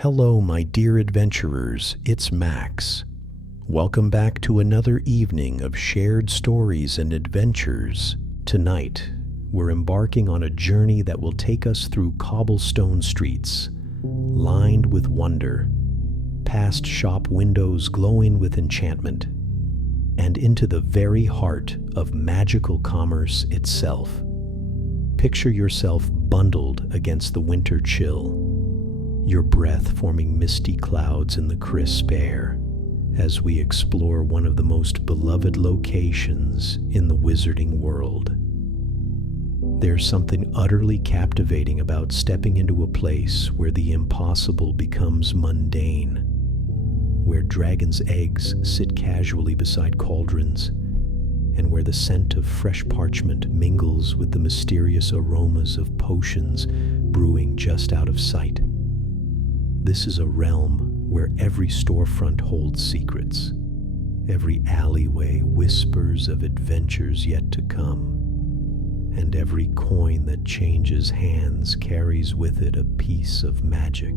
Hello, my dear adventurers, it's Max. Welcome back to another evening of shared stories and adventures. Tonight, we're embarking on a journey that will take us through cobblestone streets, lined with wonder, past shop windows glowing with enchantment, and into the very heart of magical commerce itself. Picture yourself bundled against the winter chill, your breath forming misty clouds in the crisp air, as we explore one of the most beloved locations in the wizarding world. There's something utterly captivating about stepping into a place where the impossible becomes mundane, where dragons' eggs sit casually beside cauldrons, and where the scent of fresh parchment mingles with the mysterious aromas of potions brewing just out of sight. This is a realm where every storefront holds secrets, every alleyway whispers of adventures yet to come, and every coin that changes hands carries with it a piece of magic.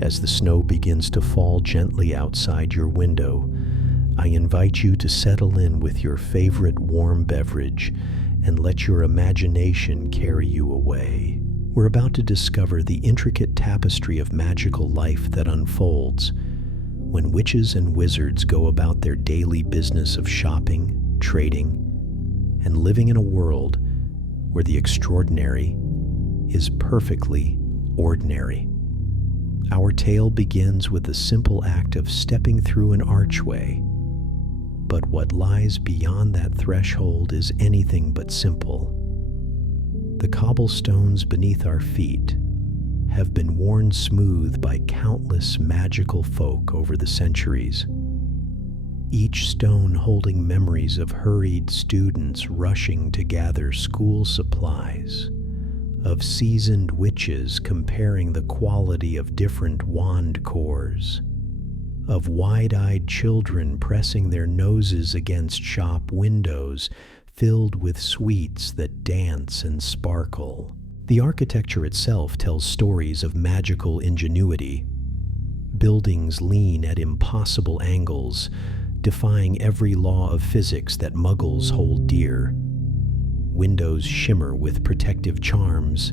As the snow begins to fall gently outside your window, I invite you to settle in with your favorite warm beverage and let your imagination carry you away. We're about to discover the intricate tapestry of magical life that unfolds when witches and wizards go about their daily business of shopping, trading, and living in a world where the extraordinary is perfectly ordinary. Our tale begins with the simple act of stepping through an archway, but what lies beyond that threshold is anything but simple. The cobblestones beneath our feet have been worn smooth by countless magical folk over the centuries, each stone holding memories of hurried students rushing to gather school supplies, of seasoned witches comparing the quality of different wand cores, of wide-eyed children pressing their noses against shop windows filled with sweets that dance and sparkle. The architecture itself tells stories of magical ingenuity. Buildings lean at impossible angles, defying every law of physics that muggles hold dear. Windows shimmer with protective charms,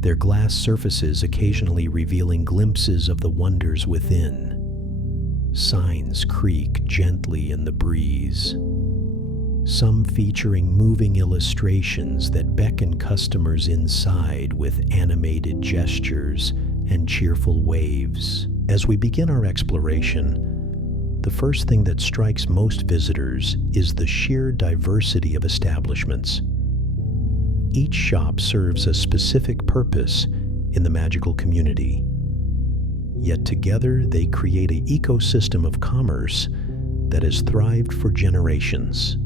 their glass surfaces occasionally revealing glimpses of the wonders within. Signs creak gently in the breeze, some featuring moving illustrations that beckon customers inside with animated gestures and cheerful waves. As we begin our exploration, the first thing that strikes most visitors is the sheer diversity of establishments. Each shop serves a specific purpose in the magical community, yet together they create an ecosystem of commerce that has thrived for generations.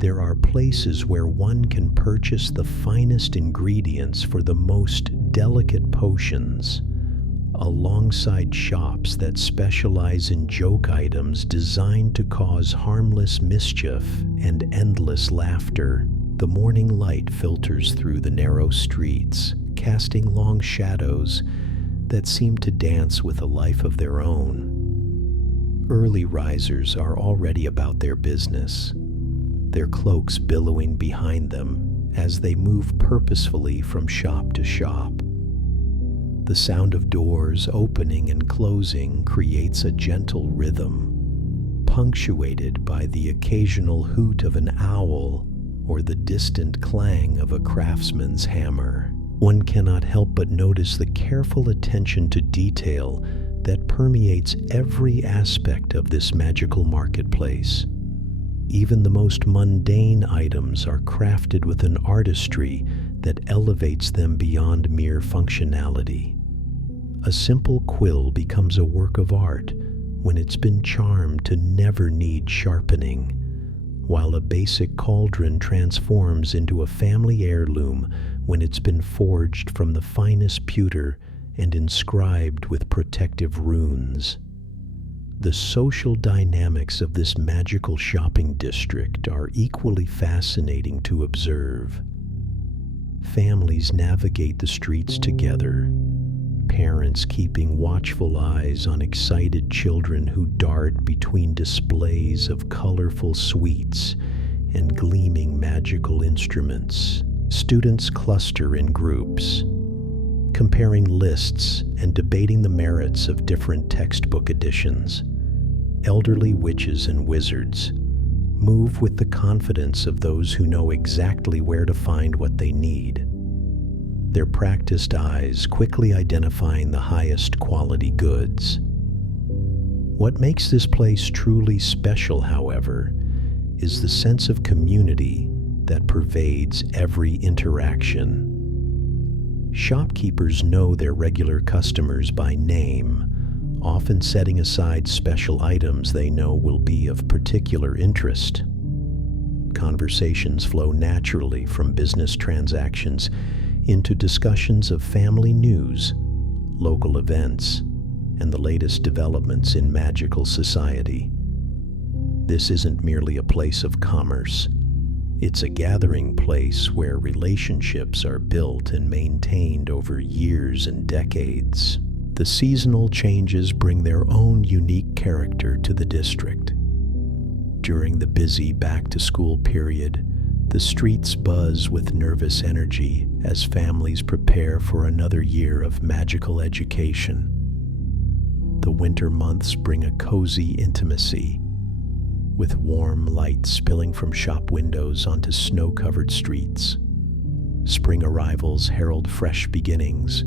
There are places where one can purchase the finest ingredients for the most delicate potions, alongside shops that specialize in joke items designed to cause harmless mischief and endless laughter. The morning light filters through the narrow streets, casting long shadows that seem to dance with a life of their own. Early risers are already about their business, their cloaks billowing behind them as they move purposefully from shop to shop. The sound of doors opening and closing creates a gentle rhythm, punctuated by the occasional hoot of an owl or the distant clang of a craftsman's hammer. One cannot help but notice the careful attention to detail that permeates every aspect of this magical marketplace. Even the most mundane items are crafted with an artistry that elevates them beyond mere functionality. A simple quill becomes a work of art when it's been charmed to never need sharpening, while a basic cauldron transforms into a family heirloom when it's been forged from the finest pewter and inscribed with protective runes. The social dynamics of this magical shopping district are equally fascinating to observe. Families navigate the streets together, parents keeping watchful eyes on excited children who dart between displays of colorful sweets and gleaming magical instruments. Students cluster in groups, comparing lists and debating the merits of different textbook editions. Elderly witches and wizards move with the confidence of those who know exactly where to find what they need, their practiced eyes quickly identifying the highest quality goods. What makes this place truly special, however, is the sense of community that pervades every interaction. Shopkeepers know their regular customers by name, often setting aside special items they know will be of particular interest. Conversations flow naturally from business transactions into discussions of family news, local events, and the latest developments in magical society. This isn't merely a place of commerce. It's a gathering place where relationships are built and maintained over years and decades. The seasonal changes bring their own unique character to the district. During the busy back-to-school period, the streets buzz with nervous energy as families prepare for another year of magical education. The winter months bring a cozy intimacy, with warm light spilling from shop windows onto snow-covered streets. Spring arrivals herald fresh beginnings,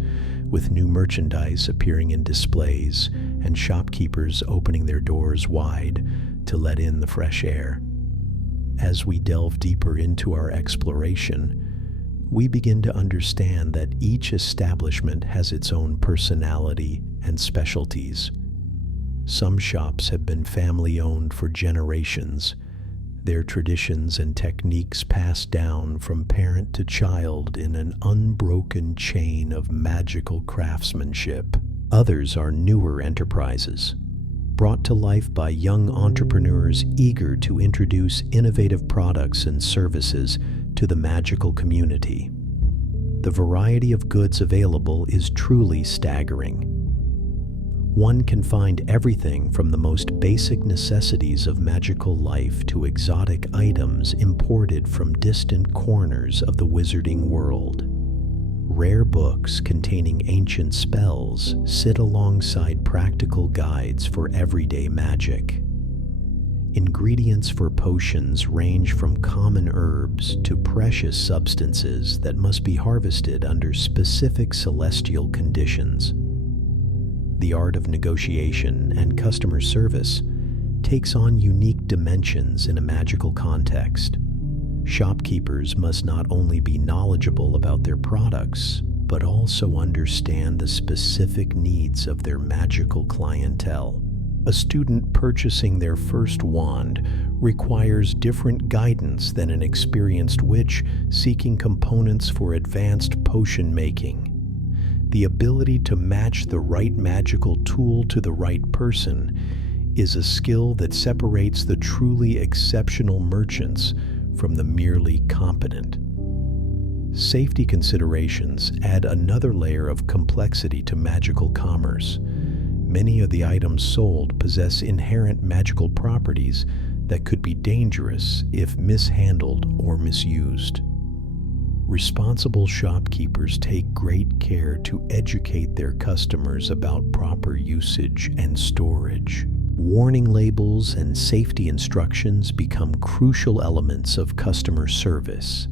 with new merchandise appearing in displays and shopkeepers opening their doors wide to let in the fresh air. As we delve deeper into our exploration, we begin to understand that each establishment has its own personality and specialties. Some shops have been family-owned for generations, their traditions and techniques passed down from parent to child in an unbroken chain of magical craftsmanship. Others are newer enterprises, brought to life by young entrepreneurs eager to introduce innovative products and services to the magical community. The variety of goods available is truly staggering. One can find everything from the most basic necessities of magical life to exotic items imported from distant corners of the wizarding world. Rare books containing ancient spells sit alongside practical guides for everyday magic. Ingredients for potions range from common herbs to precious substances that must be harvested under specific celestial conditions. The art of negotiation and customer service takes on unique dimensions in a magical context. Shopkeepers must not only be knowledgeable about their products, but also understand the specific needs of their magical clientele. A student purchasing their first wand requires different guidance than an experienced witch seeking components for advanced potion making. The ability to match the right magical tool to the right person is a skill that separates the truly exceptional merchants from the merely competent. Safety considerations add another layer of complexity to magical commerce. Many of the items sold possess inherent magical properties that could be dangerous if mishandled or misused. Responsible shopkeepers take great care to educate their customers about proper usage and storage. Warning labels and safety instructions become crucial elements of customer service,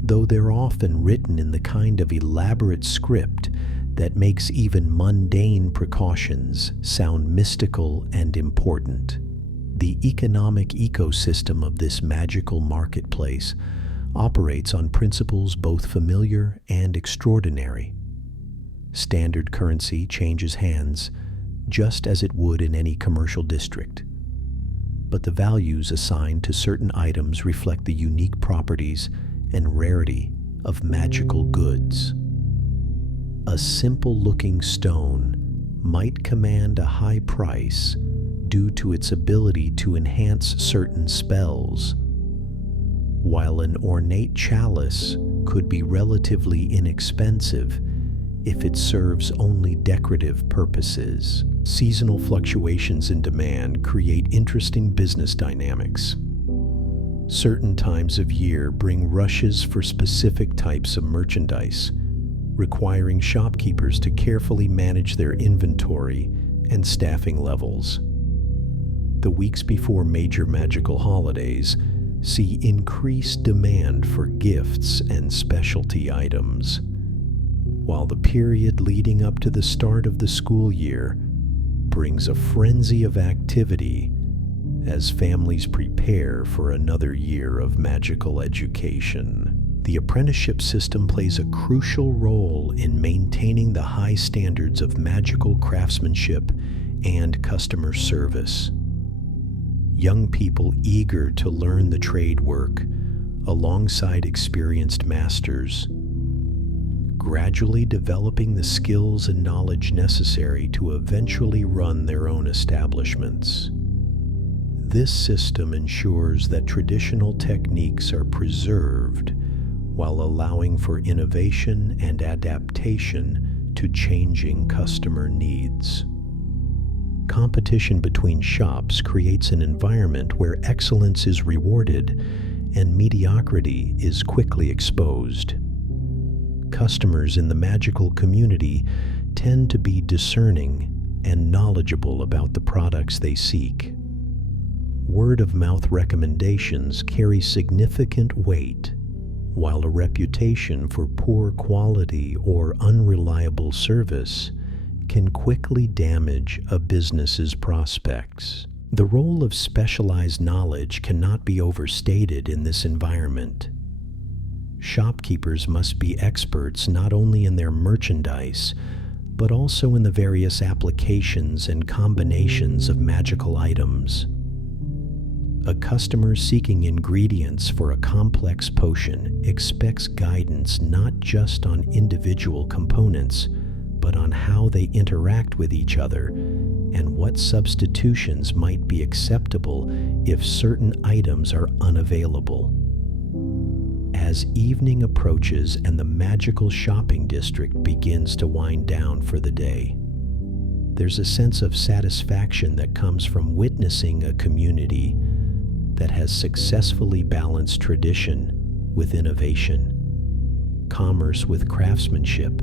though they're often written in the kind of elaborate script that makes even mundane precautions sound mystical and important. The economic ecosystem of this magical marketplace operates on principles both familiar and extraordinary. Standard currency changes hands just as it would in any commercial district, but the values assigned to certain items reflect the unique properties and rarity of magical goods. A simple-looking stone might command a high price due to its ability to enhance certain spells, while an ornate chalice could be relatively inexpensive if it serves only decorative purposes. Seasonal fluctuations in demand create interesting business dynamics. Certain times of year bring rushes for specific types of merchandise, requiring shopkeepers to carefully manage their inventory and staffing levels. The weeks before major magical holidays see increased demand for gifts and specialty items, while the period leading up to the start of the school year brings a frenzy of activity as families prepare for another year of magical education. The apprenticeship system plays a crucial role in maintaining the high standards of magical craftsmanship and customer service. Young people eager to learn the trade work alongside experienced masters, gradually developing the skills and knowledge necessary to eventually run their own establishments. This system ensures that traditional techniques are preserved while allowing for innovation and adaptation to changing customer needs. Competition between shops creates an environment where excellence is rewarded and mediocrity is quickly exposed. Customers in the magical community tend to be discerning and knowledgeable about the products they seek. Word-of-mouth recommendations carry significant weight, while a reputation for poor quality or unreliable service can quickly damage a business's prospects. The role of specialized knowledge cannot be overstated in this environment. Shopkeepers must be experts not only in their merchandise, but also in the various applications and combinations of magical items. A customer seeking ingredients for a complex potion expects guidance not just on individual components, but on how they interact with each other and what substitutions might be acceptable if certain items are unavailable. As evening approaches and the magical shopping district begins to wind down for the day, there's a sense of satisfaction that comes from witnessing a community that has successfully balanced tradition with innovation, commerce with craftsmanship,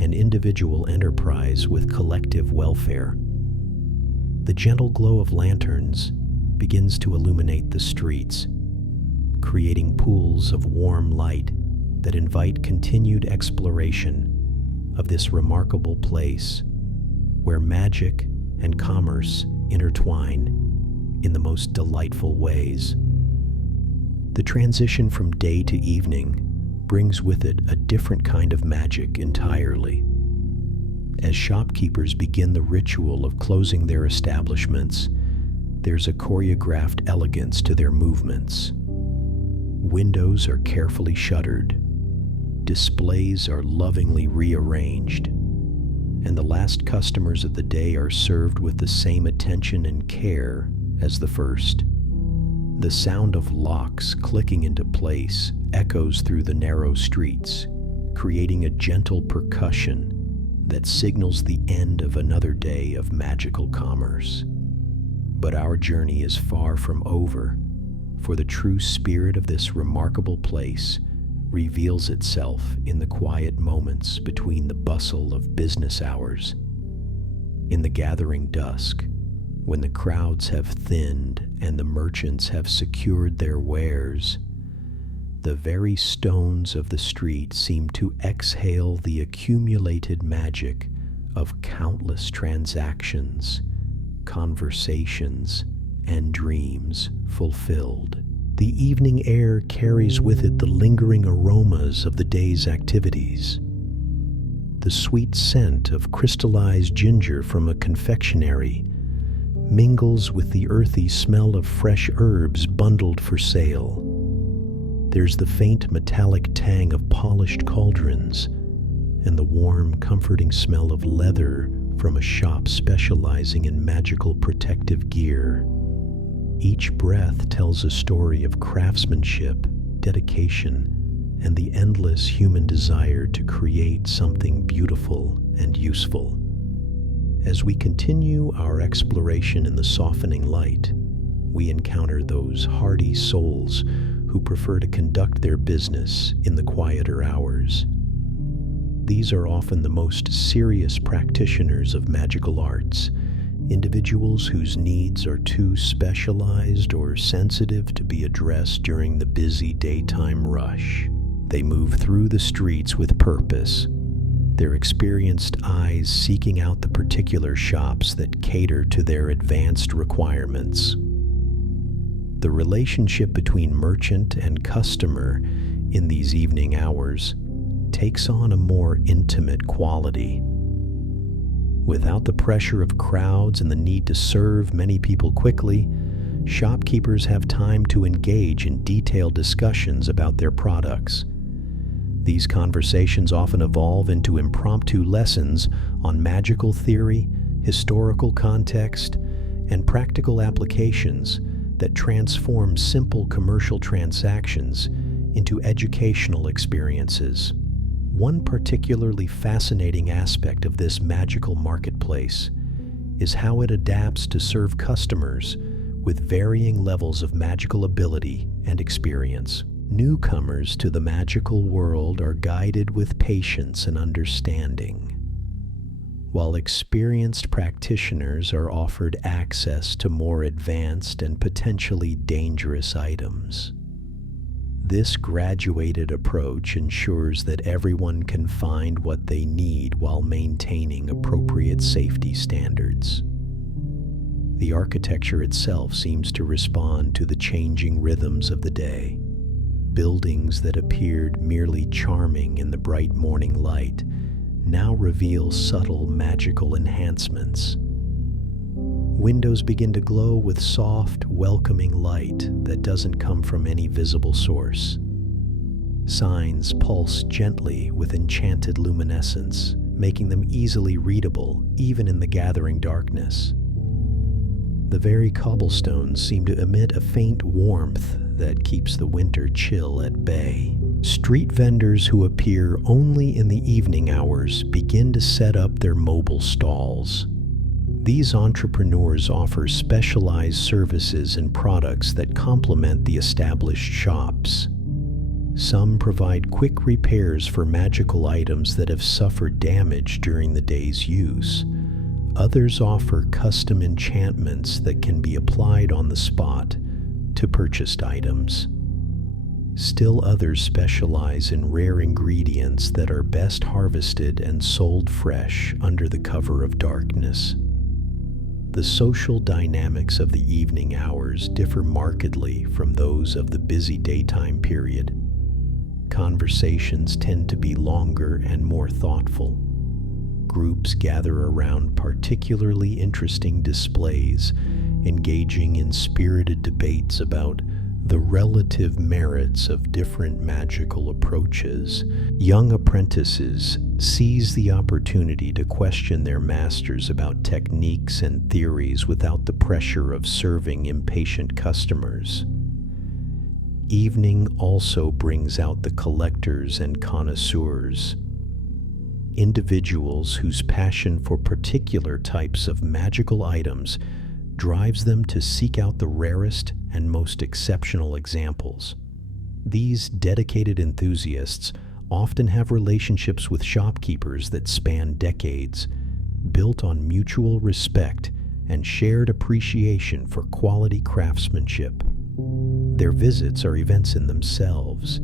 and individual enterprise with collective welfare. The gentle glow of lanterns begins to illuminate the streets, creating pools of warm light that invite continued exploration of this remarkable place where magic and commerce intertwine in the most delightful ways. The transition from day to evening brings with it a different kind of magic entirely. As shopkeepers begin the ritual of closing their establishments, there's a choreographed elegance to their movements. Windows are carefully shuttered, displays are lovingly rearranged, and the last customers of the day are served with the same attention and care as the first. The sound of locks clicking into place echoes through the narrow streets, creating a gentle percussion that signals the end of another day of magical commerce. But our journey is far from over, for the true spirit of this remarkable place reveals itself in the quiet moments between the bustle of business hours. In the gathering dusk, when the crowds have thinned and the merchants have secured their wares, the very stones of the street seem to exhale the accumulated magic of countless transactions, conversations, and dreams fulfilled. The evening air carries with it the lingering aromas of the day's activities. The sweet scent of crystallized ginger from a confectionery mingles with the earthy smell of fresh herbs bundled for sale. There's the faint metallic tang of polished cauldrons and the warm, comforting smell of leather from a shop specializing in magical protective gear. Each breath tells a story of craftsmanship, dedication, and the endless human desire to create something beautiful and useful. As we continue our exploration in the softening light, we encounter those hardy souls who prefer to conduct their business in the quieter hours. These are often the most serious practitioners of magical arts, individuals whose needs are too specialized or sensitive to be addressed during the busy daytime rush. They move through the streets with purpose, their experienced eyes seeking out the particular shops that cater to their advanced requirements. The relationship between merchant and customer in these evening hours takes on a more intimate quality. Without the pressure of crowds and the need to serve many people quickly, shopkeepers have time to engage in detailed discussions about their products. These conversations often evolve into impromptu lessons on magical theory, historical context, and practical applications that transform simple commercial transactions into educational experiences. One particularly fascinating aspect of this magical marketplace is how it adapts to serve customers with varying levels of magical ability and experience. Newcomers to the magical world are guided with patience and understanding, while experienced practitioners are offered access to more advanced and potentially dangerous items. This graduated approach ensures that everyone can find what they need while maintaining appropriate safety standards. The architecture itself seems to respond to the changing rhythms of the day. Buildings that appeared merely charming in the bright morning light now reveal subtle magical enhancements. Windows begin to glow with soft, welcoming light that doesn't come from any visible source. Signs pulse gently with enchanted luminescence, making them easily readable even in the gathering darkness. The very cobblestones seem to emit a faint warmth that keeps the winter chill at bay. Street vendors who appear only in the evening hours begin to set up their mobile stalls. These entrepreneurs offer specialized services and products that complement the established shops. Some provide quick repairs for magical items that have suffered damage during the day's use. Others offer custom enchantments that can be applied on the spot to purchased items. Still others specialize in rare ingredients that are best harvested and sold fresh under the cover of darkness. The social dynamics of the evening hours differ markedly from those of the busy daytime period. Conversations tend to be longer and more thoughtful. Groups gather around particularly interesting displays, engaging in spirited debates about the relative merits of different magical approaches. Young apprentices seize the opportunity to question their masters about techniques and theories without the pressure of serving impatient customers. Evening also brings out the collectors and connoisseurs, individuals whose passion for particular types of magical items drives them to seek out the rarest and most exceptional examples. These dedicated enthusiasts often have relationships with shopkeepers that span decades, built on mutual respect and shared appreciation for quality craftsmanship. Their visits are events in themselves,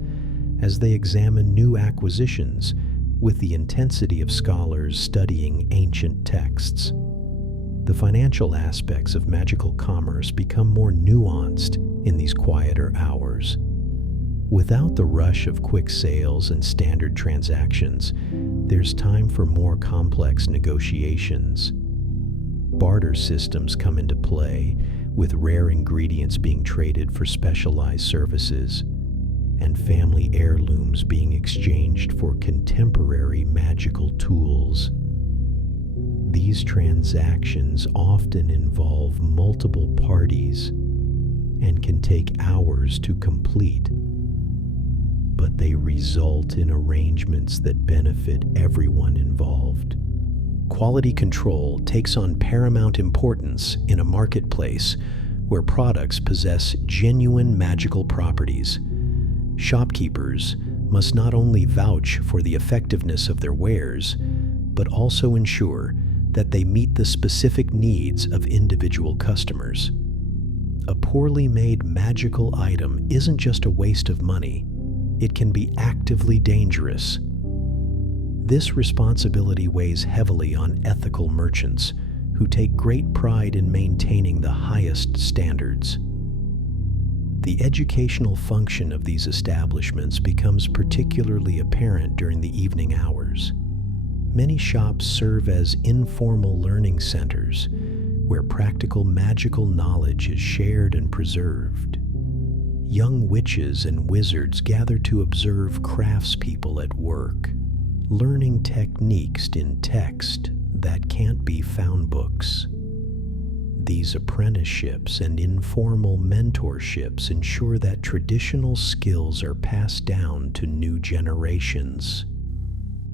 as they examine new acquisitions with the intensity of scholars studying ancient texts. The financial aspects of magical commerce become more nuanced in these quieter hours. Without the rush of quick sales and standard transactions, there's time for more complex negotiations. Barter systems come into play, with rare ingredients being traded for specialized services, and family heirlooms being exchanged for contemporary magical tools. These transactions often involve multiple parties and can take hours to complete. but they result in arrangements that benefit everyone involved. Quality control takes on paramount importance in a marketplace where products possess genuine magical properties. Shopkeepers must not only vouch for the effectiveness of their wares, but also ensure that they meet the specific needs of individual customers. A poorly made magical item isn't just a waste of money, it can be actively dangerous. This responsibility weighs heavily on ethical merchants who take great pride in maintaining the highest standards. The educational function of these establishments becomes particularly apparent during the evening hours. Many shops serve as informal learning centers where practical magical knowledge is shared and preserved. Young witches and wizards gather to observe craftspeople at work, learning techniques in text that can't be found books. These apprenticeships and informal mentorships ensure that traditional skills are passed down to new generations.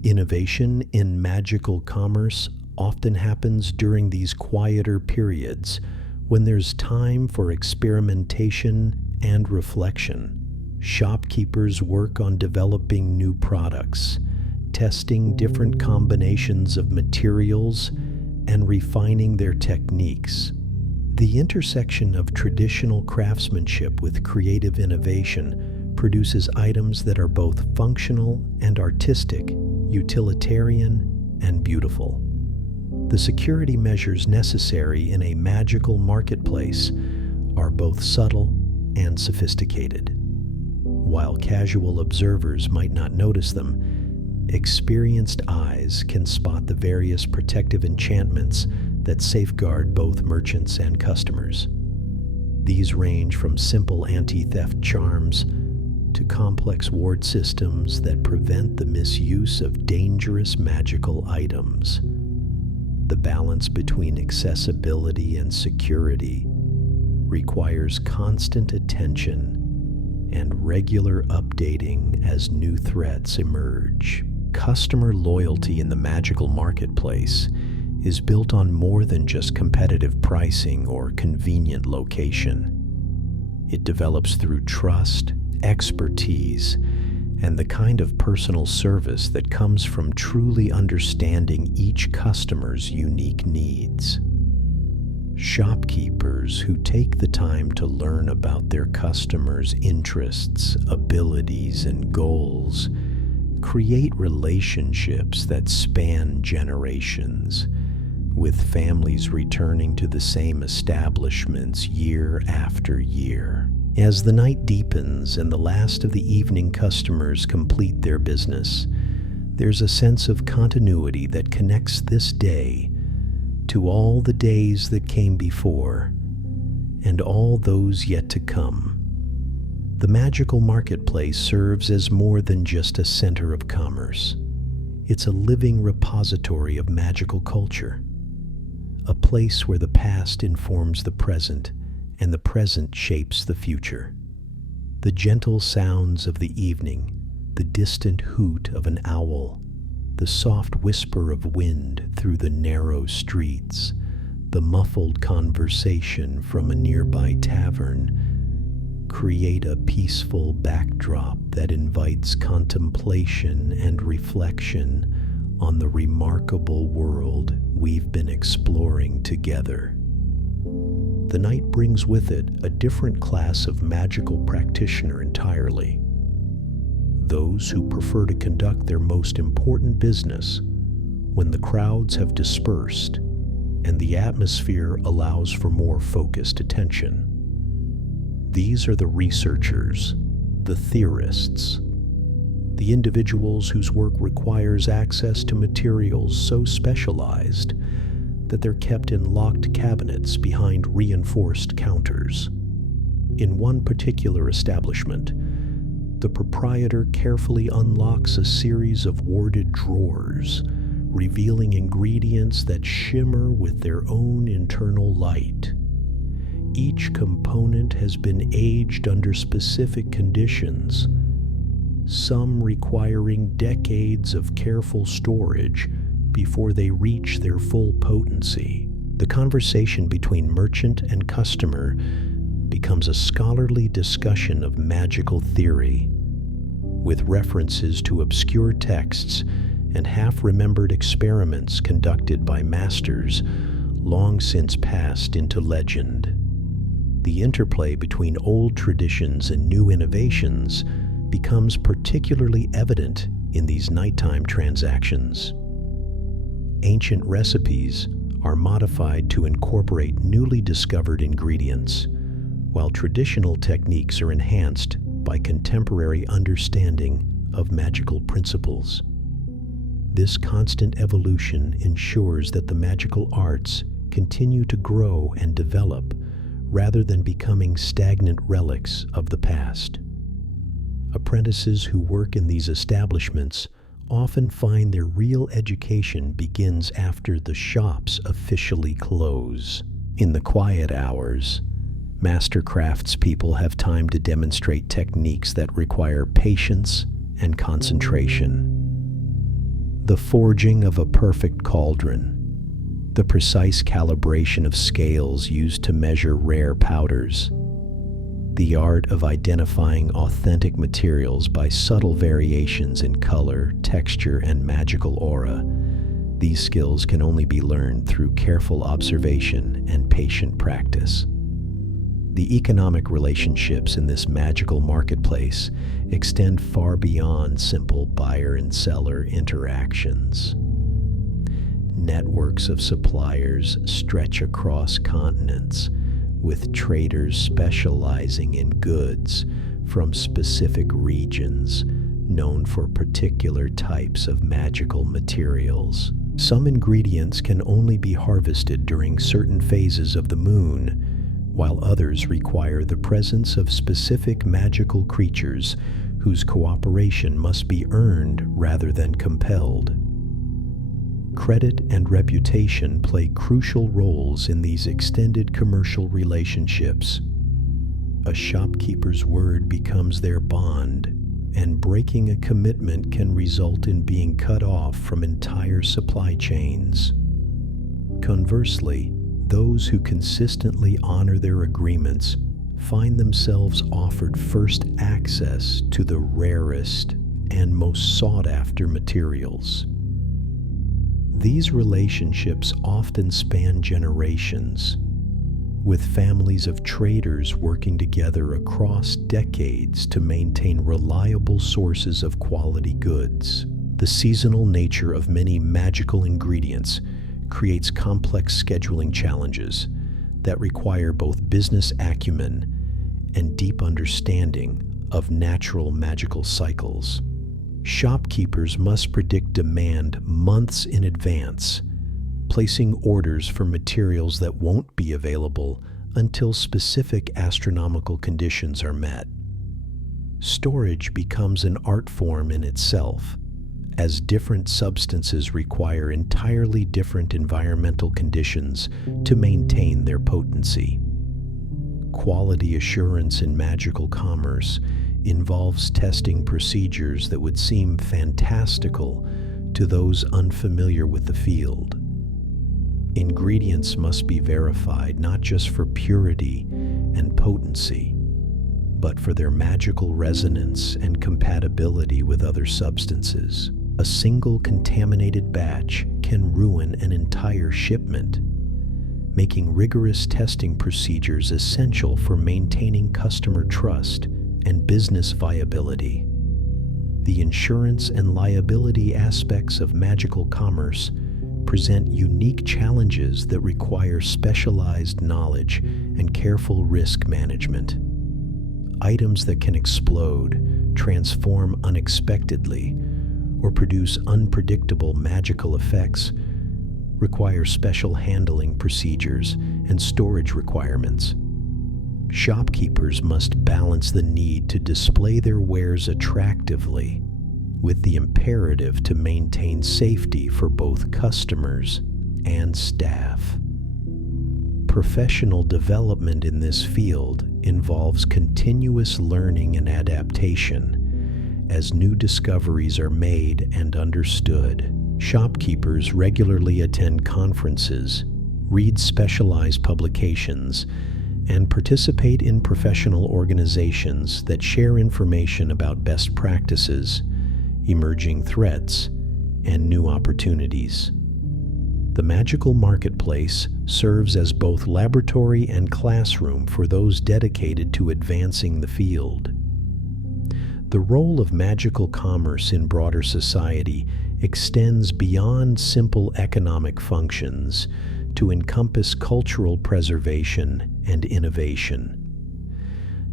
Innovation in magical commerce often happens during these quieter periods when there's time for experimentation and reflection. Shopkeepers work on developing new products, testing different combinations of materials, and refining their techniques. The intersection of traditional craftsmanship with creative innovation produces items that are both functional and artistic, utilitarian and beautiful. The security measures necessary in a magical marketplace are both subtle and sophisticated. While casual observers might not notice them, experienced eyes can spot the various protective enchantments that safeguard both merchants and customers. These range from simple anti-theft charms to complex ward systems that prevent the misuse of dangerous magical items. The balance between accessibility and security requires constant attention and regular updating as new threats emerge. Customer loyalty in the magical marketplace is built on more than just competitive pricing or convenient location. It develops through trust, expertise, and the kind of personal service that comes from truly understanding each customer's unique needs. Shopkeepers who take the time to learn about their customers' interests, abilities, and goals create relationships that span generations, with families returning to the same establishments year after year. As the night deepens and the last of the evening customers complete their business, there's a sense of continuity that connects this day to all the days that came before and all those yet to come. The magical marketplace serves as more than just a center of commerce. It's a living repository of magical culture, a place where the past informs the present and the present shapes the future. The gentle sounds of the evening, the distant hoot of an owl, the soft whisper of wind through the narrow streets, the muffled conversation from a nearby tavern create a peaceful backdrop that invites contemplation and reflection on the remarkable world we've been exploring together. The night brings with it a different class of magical practitioner entirely. Those who prefer to conduct their most important business when the crowds have dispersed and the atmosphere allows for more focused attention. These are the researchers, the theorists, the individuals whose work requires access to materials so specialized that they're kept in locked cabinets behind reinforced counters. In one particular establishment, the proprietor carefully unlocks a series of warded drawers, revealing ingredients that shimmer with their own internal light. Each component has been aged under specific conditions, some requiring decades of careful storage before they reach their full potency. The conversation between merchant and customer becomes a scholarly discussion of magical theory, with references to obscure texts and half-remembered experiments conducted by masters long since passed into legend. The interplay between old traditions and new innovations becomes particularly evident in these nighttime transactions. Ancient recipes are modified to incorporate newly discovered ingredients, while traditional techniques are enhanced by contemporary understanding of magical principles. This constant evolution ensures that the magical arts continue to grow and develop rather than becoming stagnant relics of the past. Apprentices who work in these establishments often find their real education begins after the shops officially close. In the quiet hours, master craftspeople have time to demonstrate techniques that require patience and concentration. The forging of a perfect cauldron, the precise calibration of scales used to measure rare powders, the art of identifying authentic materials by subtle variations in color, texture, and magical aura. These skills can only be learned through careful observation and patient practice. The economic relationships in this magical marketplace extend far beyond simple buyer and seller interactions. Networks of suppliers stretch across continents, with traders specializing in goods from specific regions known for particular types of magical materials. Some ingredients can only be harvested during certain phases of the moon, while others require the presence of specific magical creatures whose cooperation must be earned rather than compelled. Credit and reputation play crucial roles in these extended commercial relationships. A shopkeeper's word becomes their bond, and breaking a commitment can result in being cut off from entire supply chains. Conversely, those who consistently honor their agreements find themselves offered first access to the rarest and most sought-after materials. These relationships often span generations, with families of traders working together across decades to maintain reliable sources of quality goods. The seasonal nature of many magical ingredients creates complex scheduling challenges that require both business acumen and deep understanding of natural magical cycles. Shopkeepers must predict demand months in advance, placing orders for materials that won't be available until specific astronomical conditions are met. Storage becomes an art form in itself, as different substances require entirely different environmental conditions to maintain their potency. Quality assurance in magical commerce involves testing procedures that would seem fantastical to those unfamiliar with the field. Ingredients must be verified not just for purity and potency, but for their magical resonance and compatibility with other substances. A single contaminated batch can ruin an entire shipment, making rigorous testing procedures essential for maintaining customer trust and business viability. The insurance and liability aspects of magical commerce present unique challenges that require specialized knowledge and careful risk management. Items that can explode, transform unexpectedly, or produce unpredictable magical effects require special handling procedures and storage requirements. Shopkeepers must balance the need to display their wares attractively with the imperative to maintain safety for both customers and staff. Professional development in this field involves continuous learning and adaptation, as new discoveries are made and understood. Shopkeepers regularly attend conferences, read specialized publications, and participate in professional organizations that share information about best practices, emerging threats, and new opportunities. The magical marketplace serves as both laboratory and classroom for those dedicated to advancing the field. The role of magical commerce in broader society extends beyond simple economic functions to encompass cultural preservation and innovation.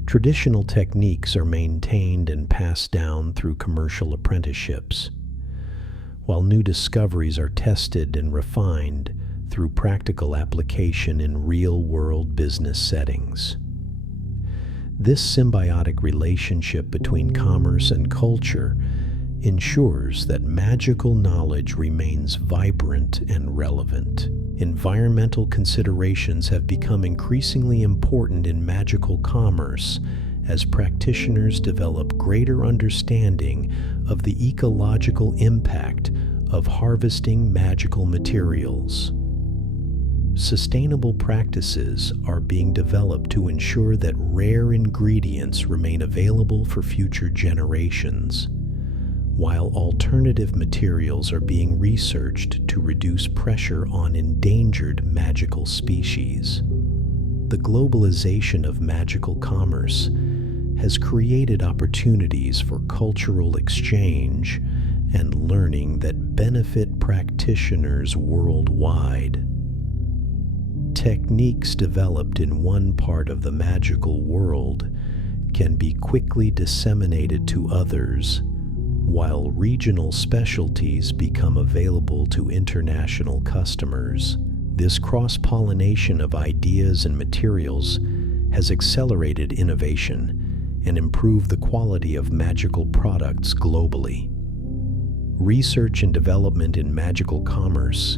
Traditional techniques are maintained and passed down through commercial apprenticeships, while new discoveries are tested and refined through practical application in real-world business settings. This symbiotic relationship between commerce and culture ensures that magical knowledge remains vibrant and relevant. Environmental considerations have become increasingly important in magical commerce as practitioners develop greater understanding of the ecological impact of harvesting magical materials. Sustainable practices are being developed to ensure that rare ingredients remain available for future generations, while alternative materials are being researched to reduce pressure on endangered magical species. The globalization of magical commerce has created opportunities for cultural exchange and learning that benefit practitioners worldwide. Techniques developed in one part of the magical world can be quickly disseminated to others, while regional specialties become available to international customers. This cross-pollination of ideas and materials has accelerated innovation and improved the quality of magical products globally. Research and development in magical commerce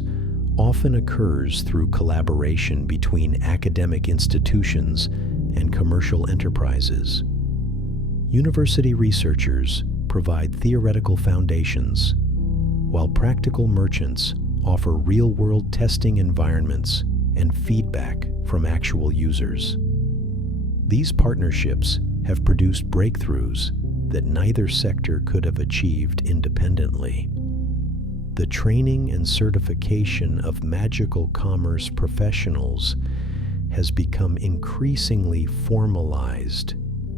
often occurs through collaboration between academic institutions and commercial enterprises. University researchers provide theoretical foundations, while practical merchants offer real-world testing environments and feedback from actual users. These partnerships have produced breakthroughs that neither sector could have achieved independently. The training and certification of magical commerce professionals has become increasingly formalized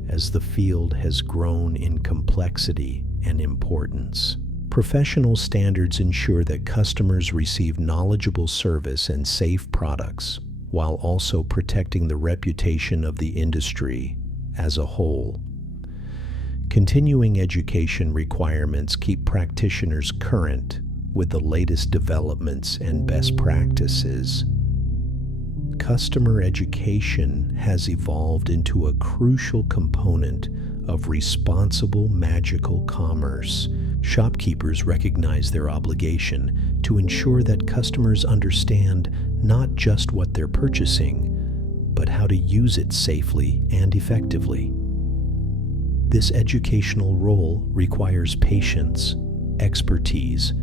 as the field has grown in complexity and importance. Professional standards ensure that customers receive knowledgeable service and safe products, while also protecting the reputation of the industry as a whole. Continuing education requirements keep practitioners current with the latest developments and best practices. Customer education has evolved into a crucial component of responsible magical commerce. Shopkeepers recognize their obligation to ensure that customers understand not just what they're purchasing, but how to use it safely and effectively. This educational role requires patience, expertise,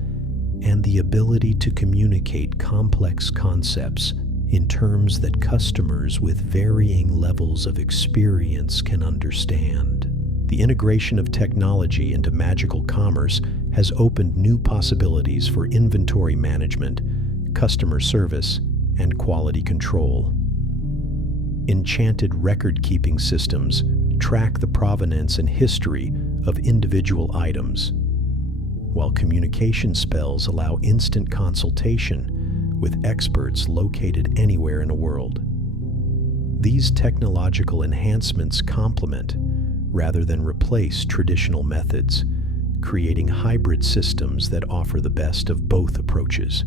and the ability to communicate complex concepts in terms that customers with varying levels of experience can understand. The integration of technology into magical commerce has opened new possibilities for inventory management, customer service, and quality control. Enchanted record-keeping systems track the provenance and history of individual items, while communication spells allow instant consultation with experts located anywhere in the world. These technological enhancements complement rather than replace traditional methods, creating hybrid systems that offer the best of both approaches.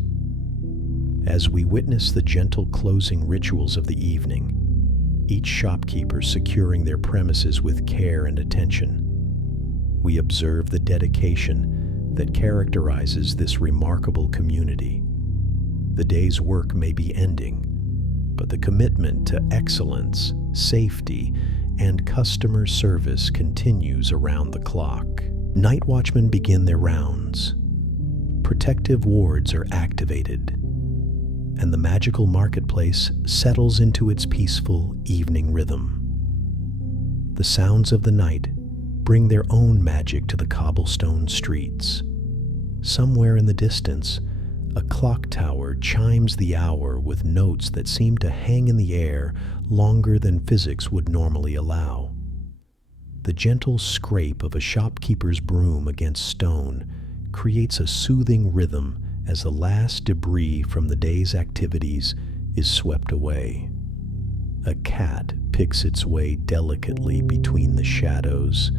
As we witness the gentle closing rituals of the evening, each shopkeeper securing their premises with care and attention, we observe the dedication that characterizes this remarkable community. The day's work may be ending, but the commitment to excellence, safety, and customer service continues around the clock. Night watchmen begin their rounds. Protective wards are activated, and the magical marketplace settles into its peaceful evening rhythm. The sounds of the night bring their own magic to the cobblestone streets. Somewhere in the distance, a clock tower chimes the hour with notes that seem to hang in the air longer than physics would normally allow. The gentle scrape of a shopkeeper's broom against stone creates a soothing rhythm as the last debris from the day's activities is swept away. A cat picks its way delicately between the shadows,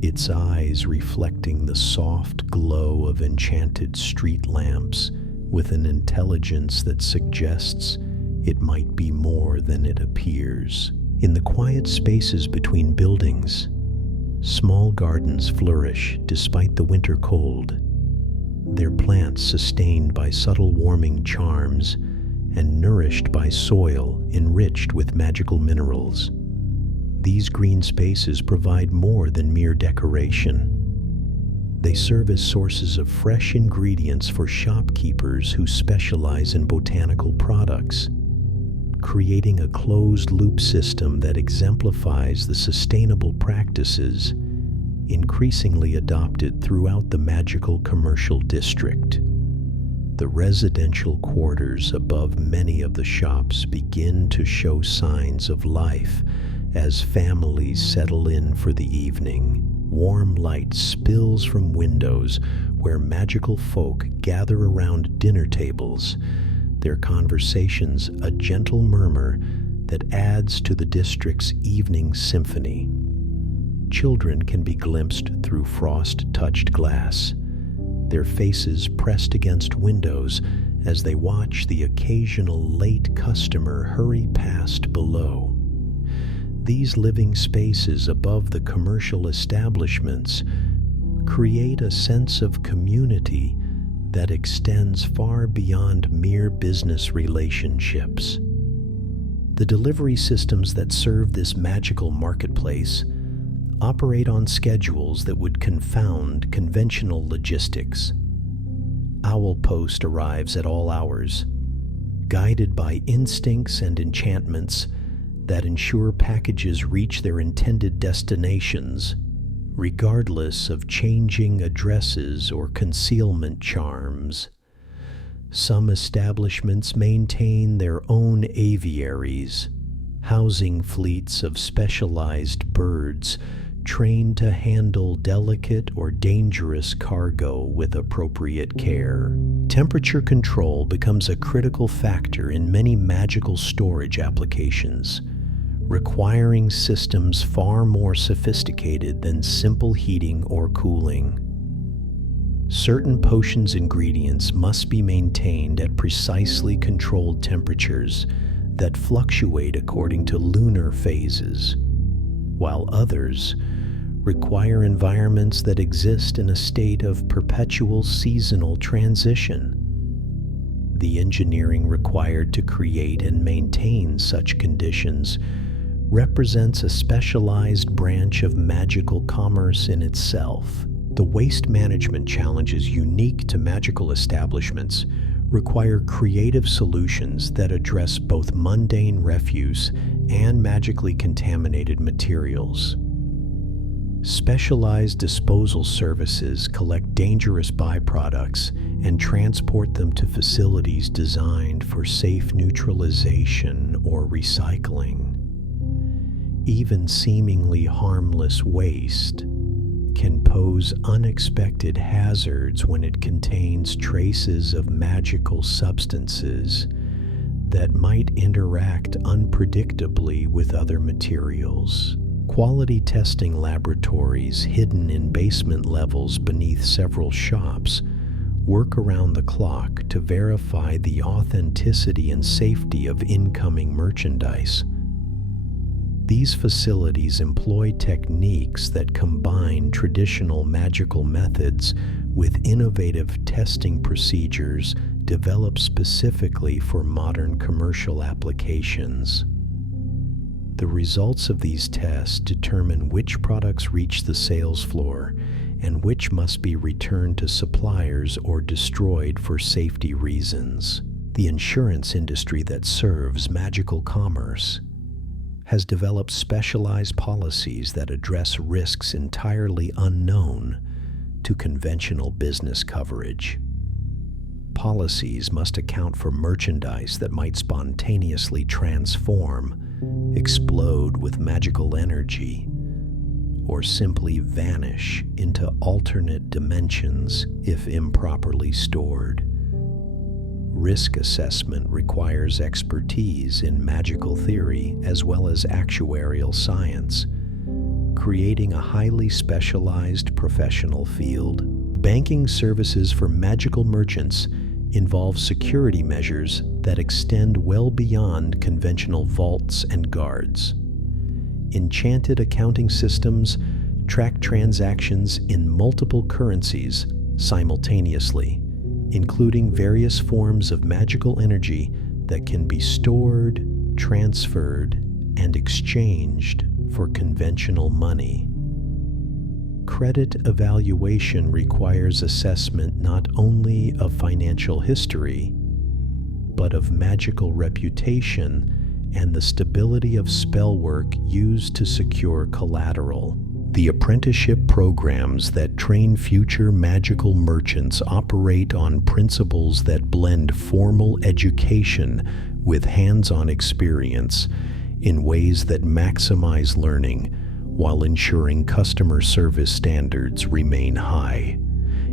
its eyes reflecting the soft glow of enchanted street lamps with an intelligence that suggests it might be more than it appears. In the quiet spaces between buildings, small gardens flourish despite the winter cold, their plants sustained by subtle warming charms and nourished by soil enriched with magical minerals. These green spaces provide more than mere decoration. They serve as sources of fresh ingredients for shopkeepers who specialize in botanical products, creating a closed-loop system that exemplifies the sustainable practices increasingly adopted throughout the magical commercial district. The residential quarters above many of the shops begin to show signs of life as families settle in for the evening. Warm light spills from windows where magical folk gather around dinner tables, their conversations a gentle murmur that adds to the district's evening symphony. Children can be glimpsed through frost-touched glass, their faces pressed against windows as they watch the occasional late customer hurry past below. These living spaces above the commercial establishments create a sense of community that extends far beyond mere business relationships. The delivery systems that serve this magical marketplace operate on schedules that would confound conventional logistics. Owl Post arrives at all hours, guided by instincts and enchantments that ensure packages reach their intended destinations, regardless of changing addresses or concealment charms. Some establishments maintain their own aviaries, housing fleets of specialized birds trained to handle delicate or dangerous cargo with appropriate care. Temperature control becomes a critical factor in many magical storage applications, requiring systems far more sophisticated than simple heating or cooling. Certain potions' ingredients must be maintained at precisely controlled temperatures that fluctuate according to lunar phases, while others require environments that exist in a state of perpetual seasonal transition. The engineering required to create and maintain such conditions represents a specialized branch of magical commerce in itself. The waste management challenges unique to magical establishments require creative solutions that address both mundane refuse and magically contaminated materials. Specialized disposal services collect dangerous byproducts and transport them to facilities designed for safe neutralization or recycling. Even seemingly harmless waste can pose unexpected hazards when it contains traces of magical substances that might interact unpredictably with other materials. Quality testing laboratories hidden in basement levels beneath several shops work around the clock to verify the authenticity and safety of incoming merchandise. These facilities employ techniques that combine traditional magical methods with innovative testing procedures developed specifically for modern commercial applications. The results of these tests determine which products reach the sales floor and which must be returned to suppliers or destroyed for safety reasons. The insurance industry that serves magical commerce has developed specialized policies that address risks entirely unknown to conventional business coverage. Policies must account for merchandise that might spontaneously transform, explode with magical energy, or simply vanish into alternate dimensions if improperly stored. Risk assessment requires expertise in magical theory as well as actuarial science, creating a highly specialized professional field. Banking services for magical merchants involve security measures that extend well beyond conventional vaults and guards. Enchanted accounting systems track transactions in multiple currencies simultaneously, including various forms of magical energy that can be stored, transferred, and exchanged for conventional money. Credit evaluation requires assessment not only of financial history, but of magical reputation and the stability of spell work used to secure collateral. The apprenticeship programs that train future magical merchants operate on principles that blend formal education with hands-on experience in ways that maximize learning while ensuring customer service standards remain high.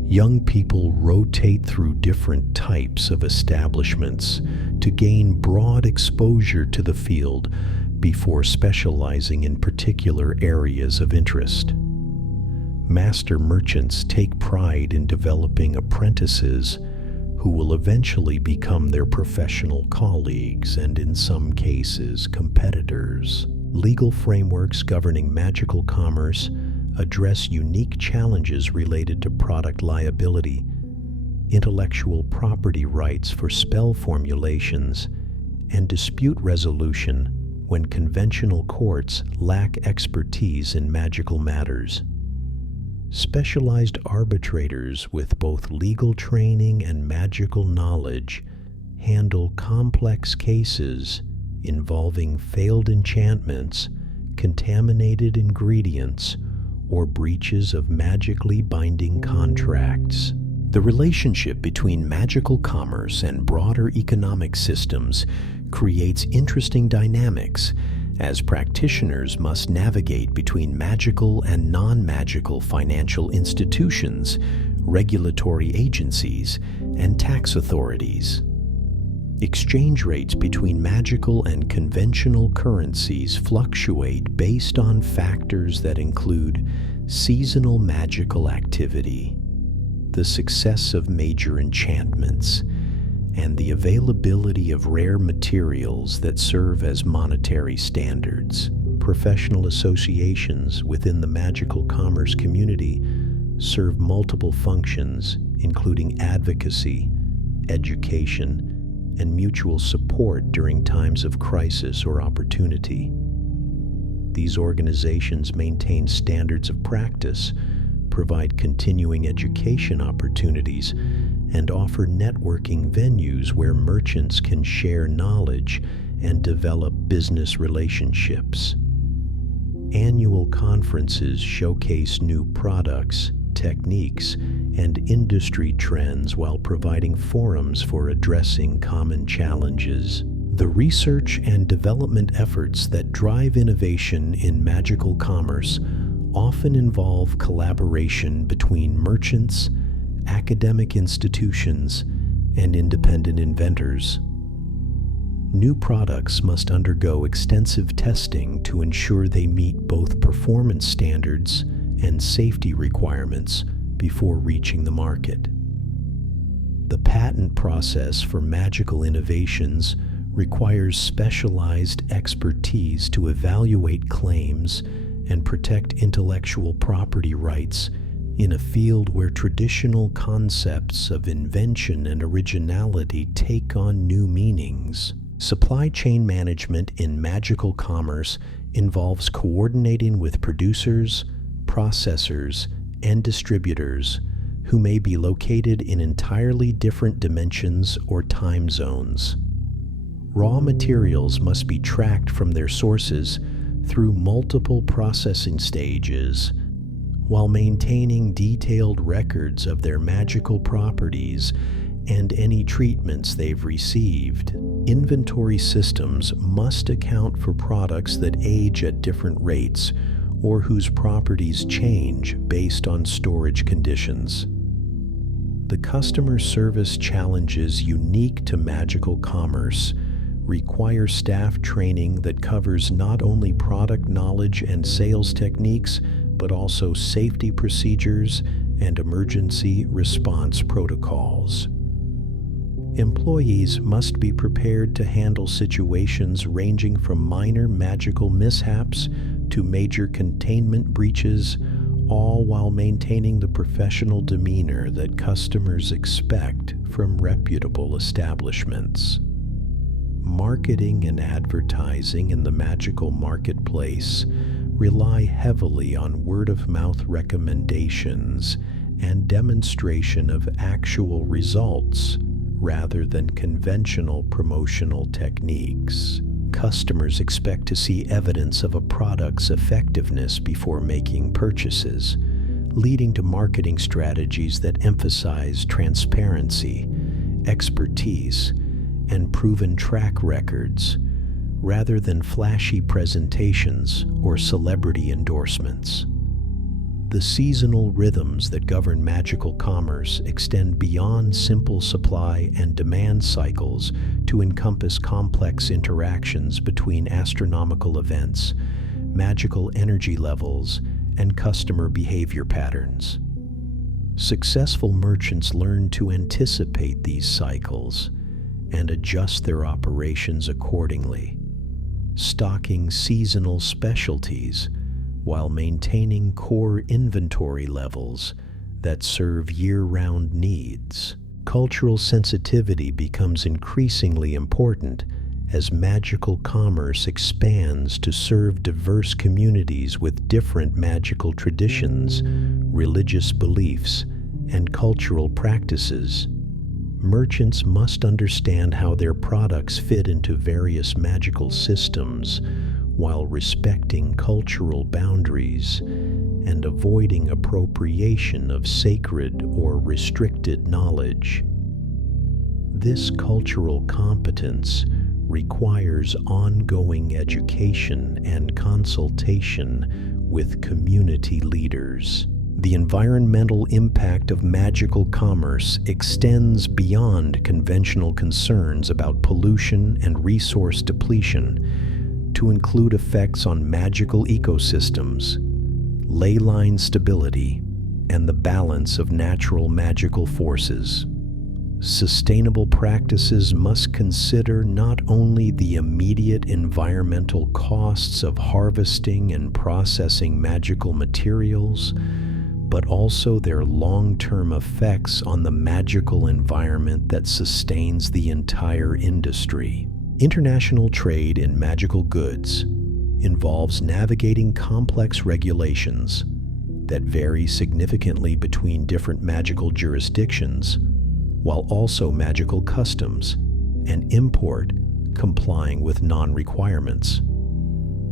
Young people rotate through different types of establishments to gain broad exposure to the field before specializing in particular areas of interest. Master merchants take pride in developing apprentices who will eventually become their professional colleagues and, in some cases, competitors. Legal frameworks governing magical commerce address unique challenges related to product liability, intellectual property rights for spell formulations, and dispute resolution when conventional courts lack expertise in magical matters. Specialized arbitrators with both legal training and magical knowledge handle complex cases involving failed enchantments, contaminated ingredients, or breaches of magically binding contracts. The relationship between magical commerce and broader economic systems creates interesting dynamics, as practitioners must navigate between magical and non-magical financial institutions, regulatory agencies, and tax authorities. Exchange rates between magical and conventional currencies fluctuate based on factors that include seasonal magical activity, the success of major enchantments, and the availability of rare materials that serve as monetary standards. Professional associations within the magical commerce community serve multiple functions, including advocacy, education, and mutual support during times of crisis or opportunity. These organizations maintain standards of practice, provide continuing education opportunities, and offer networking venues where merchants can share knowledge and develop business relationships. Annual conferences showcase new products, techniques, and industry trends while providing forums for addressing common challenges. The research and development efforts that drive innovation in magical commerce often involve collaboration between merchants, academic institutions, and independent inventors. New products must undergo extensive testing to ensure they meet both performance standards and safety requirements before reaching the market. The patent process for magical innovations requires specialized expertise to evaluate claims and protect intellectual property rights in a field where traditional concepts of invention and originality take on new meanings. Supply chain management in magical commerce involves coordinating with producers, processors, and distributors who may be located in entirely different dimensions or time zones. Raw materials must be tracked from their sources through multiple processing stages, while maintaining detailed records of their magical properties and any treatments they've received. Inventory systems must account for products that age at different rates or whose properties change based on storage conditions. The customer service challenges unique to magical commerce require staff training that covers not only product knowledge and sales techniques, but also safety procedures and emergency response protocols. Employees must be prepared to handle situations ranging from minor magical mishaps to major containment breaches, all while maintaining the professional demeanor that customers expect from reputable establishments. Marketing and advertising in the magical marketplace rely heavily on word-of-mouth recommendations and demonstration of actual results rather than conventional promotional techniques. Customers expect to see evidence of a product's effectiveness before making purchases, leading to marketing strategies that emphasize transparency, expertise, and proven track records, rather than flashy presentations or celebrity endorsements. The seasonal rhythms that govern magical commerce extend beyond simple supply and demand cycles to encompass complex interactions between astronomical events, magical energy levels, and customer behavior patterns. Successful merchants learn to anticipate these cycles and adjust their operations accordingly, stocking seasonal specialties while maintaining core inventory levels that serve year-round needs. Cultural sensitivity becomes increasingly important as magical commerce expands to serve diverse communities with different magical traditions, religious beliefs, and cultural practices. Merchants must understand how their products fit into various magical systems while respecting cultural boundaries and avoiding appropriation of sacred or restricted knowledge. This cultural competence requires ongoing education and consultation with community leaders. The environmental impact of magical commerce extends beyond conventional concerns about pollution and resource depletion to include effects on magical ecosystems, ley line stability, and the balance of natural magical forces. Sustainable practices must consider not only the immediate environmental costs of harvesting and processing magical materials, but also their long-term effects on the magical environment that sustains the entire industry. International trade in magical goods involves navigating complex regulations that vary significantly between different magical jurisdictions, while also magical customs and import complying with non-requirements.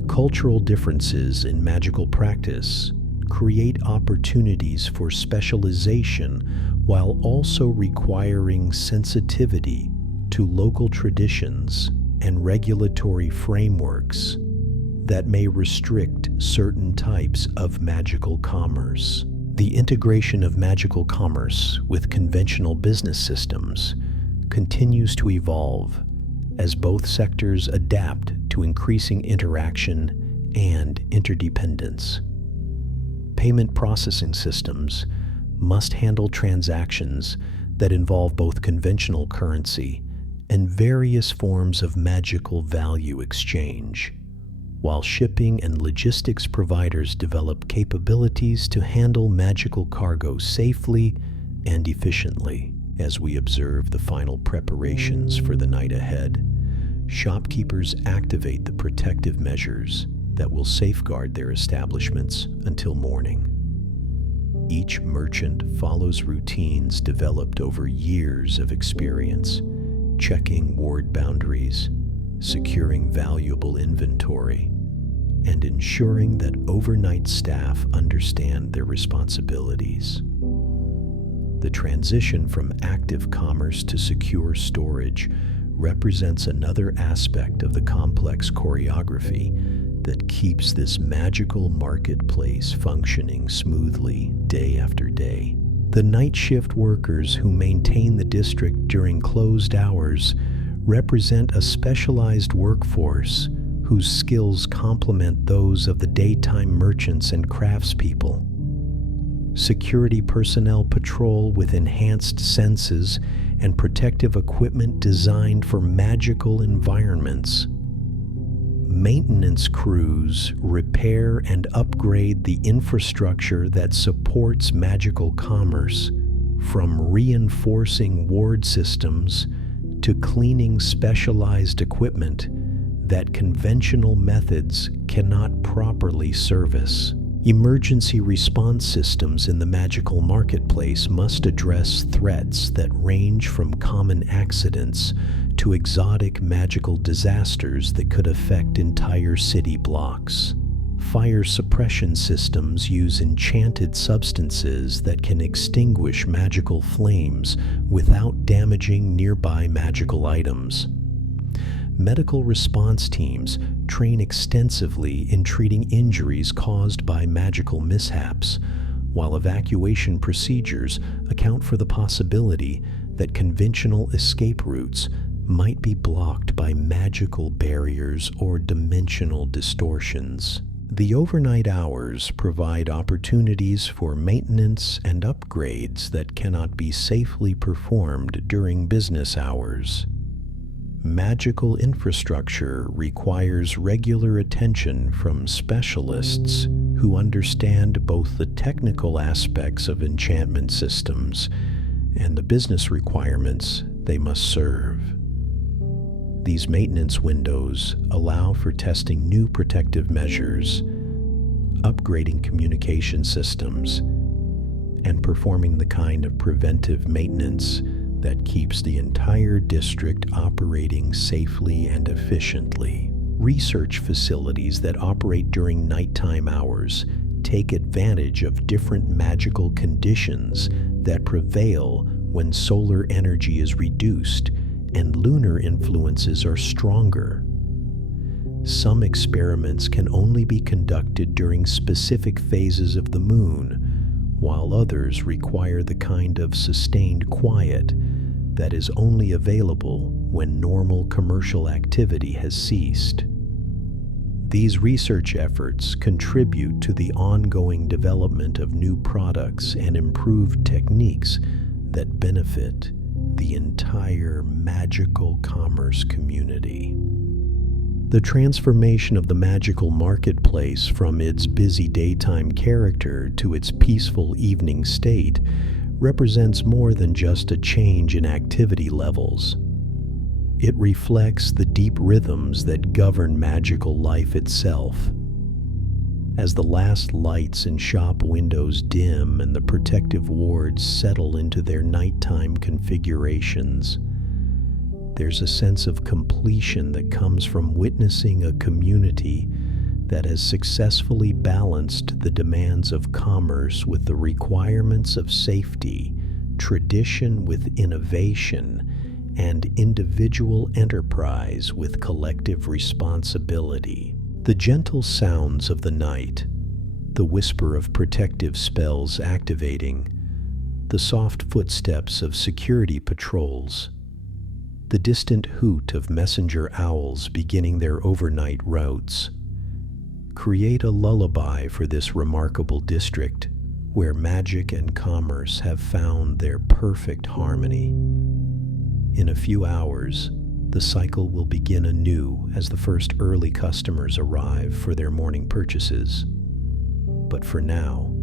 Cultural differences in magical practice create opportunities for specialization while also requiring sensitivity to local traditions and regulatory frameworks that may restrict certain types of magical commerce. The integration of magical commerce with conventional business systems continues to evolve as both sectors adapt to increasing interaction and interdependence. Payment processing systems must handle transactions that involve both conventional currency and various forms of magical value exchange, while shipping and logistics providers develop capabilities to handle magical cargo safely and efficiently. As we observe the final preparations for the night ahead, shopkeepers activate the protective measures that will safeguard their establishments until morning. Each merchant follows routines developed over years of experience, checking ward boundaries, securing valuable inventory, and ensuring that overnight staff understand their responsibilities. The transition from active commerce to secure storage represents another aspect of the complex choreography that keeps this magical marketplace functioning smoothly day after day. The night shift workers who maintain the district during closed hours represent a specialized workforce whose skills complement those of the daytime merchants and craftspeople. Security personnel patrol with enhanced senses and protective equipment designed for magical environments. Maintenance crews repair and upgrade the infrastructure that supports magical commerce, from reinforcing ward systems to cleaning specialized equipment that conventional methods cannot properly service. Emergency response systems in the magical marketplace must address threats that range from common accidents to exotic magical disasters that could affect entire city blocks. Fire suppression systems use enchanted substances that can extinguish magical flames without damaging nearby magical items. Medical response teams train extensively in treating injuries caused by magical mishaps, while evacuation procedures account for the possibility that conventional escape routes might be blocked by magical barriers or dimensional distortions. The overnight hours provide opportunities for maintenance and upgrades that cannot be safely performed during business hours. Magical infrastructure requires regular attention from specialists who understand both the technical aspects of enchantment systems and the business requirements they must serve. These maintenance windows allow for testing new protective measures, upgrading communication systems, and performing the kind of preventive maintenance that keeps the entire district operating safely and efficiently. Research facilities that operate during nighttime hours take advantage of different magical conditions that prevail when solar energy is reduced and lunar influences are stronger. Some experiments can only be conducted during specific phases of the moon, while others require the kind of sustained quiet that is only available when normal commercial activity has ceased. These research efforts contribute to the ongoing development of new products and improved techniques that benefit the entire magical commerce community. The transformation of the magical marketplace from its busy daytime character to its peaceful evening state represents more than just a change in activity levels. It reflects the deep rhythms that govern magical life itself. As the last lights in shop windows dim and the protective wards settle into their nighttime configurations, there's a sense of completion that comes from witnessing a community that has successfully balanced the demands of commerce with the requirements of safety, tradition with innovation, and individual enterprise with collective responsibility. The gentle sounds of the night, the whisper of protective spells activating, the soft footsteps of security patrols, the distant hoot of messenger owls beginning their overnight routes, create a lullaby for this remarkable district where magic and commerce have found their perfect harmony. In a few hours, the cycle will begin anew as the first early customers arrive for their morning purchases. But for now,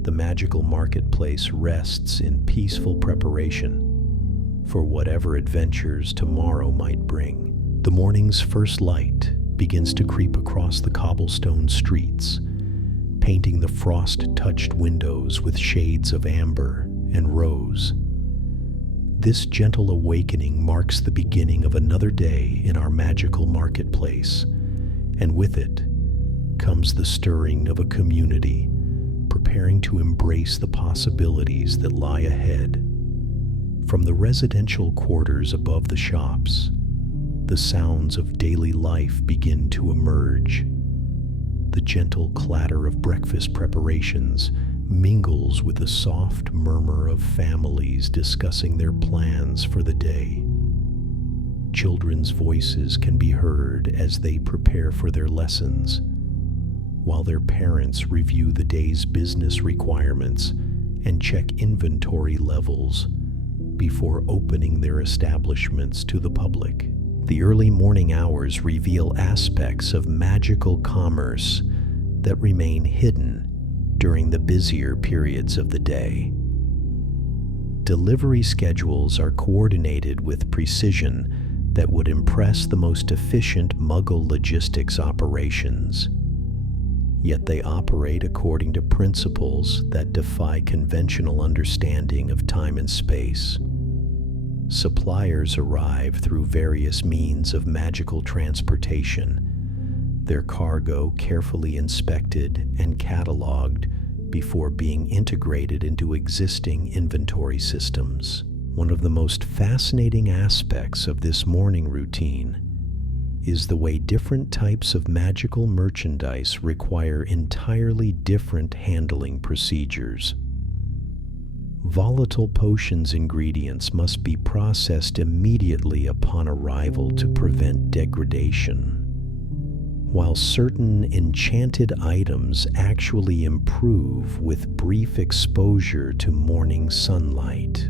the magical marketplace rests in peaceful preparation for whatever adventures tomorrow might bring. The morning's first light begins to creep across the cobblestone streets, painting the frost-touched windows with shades of amber and rose. This gentle awakening marks the beginning of another day in our magical marketplace, and with it comes the stirring of a community preparing to embrace the possibilities that lie ahead. From the residential quarters above the shops, the sounds of daily life begin to emerge. The gentle clatter of breakfast preparations mingles with the soft murmur of families discussing their plans for the day. Children's voices can be heard as they prepare for their lessons, while their parents review the day's business requirements and check inventory levels before opening their establishments to the public. The early morning hours reveal aspects of magical commerce that remain hidden during the busier periods of the day. Delivery schedules are coordinated with precision that would impress the most efficient Muggle logistics operations. Yet they operate according to principles that defy conventional understanding of time and space. Suppliers arrive through various means of magical transportation, their cargo carefully inspected and cataloged before being integrated into existing inventory systems. One of the most fascinating aspects of this morning routine is the way different types of magical merchandise require entirely different handling procedures. Volatile potions ingredients must be processed immediately upon arrival to prevent degradation, while certain enchanted items actually improve with brief exposure to morning sunlight.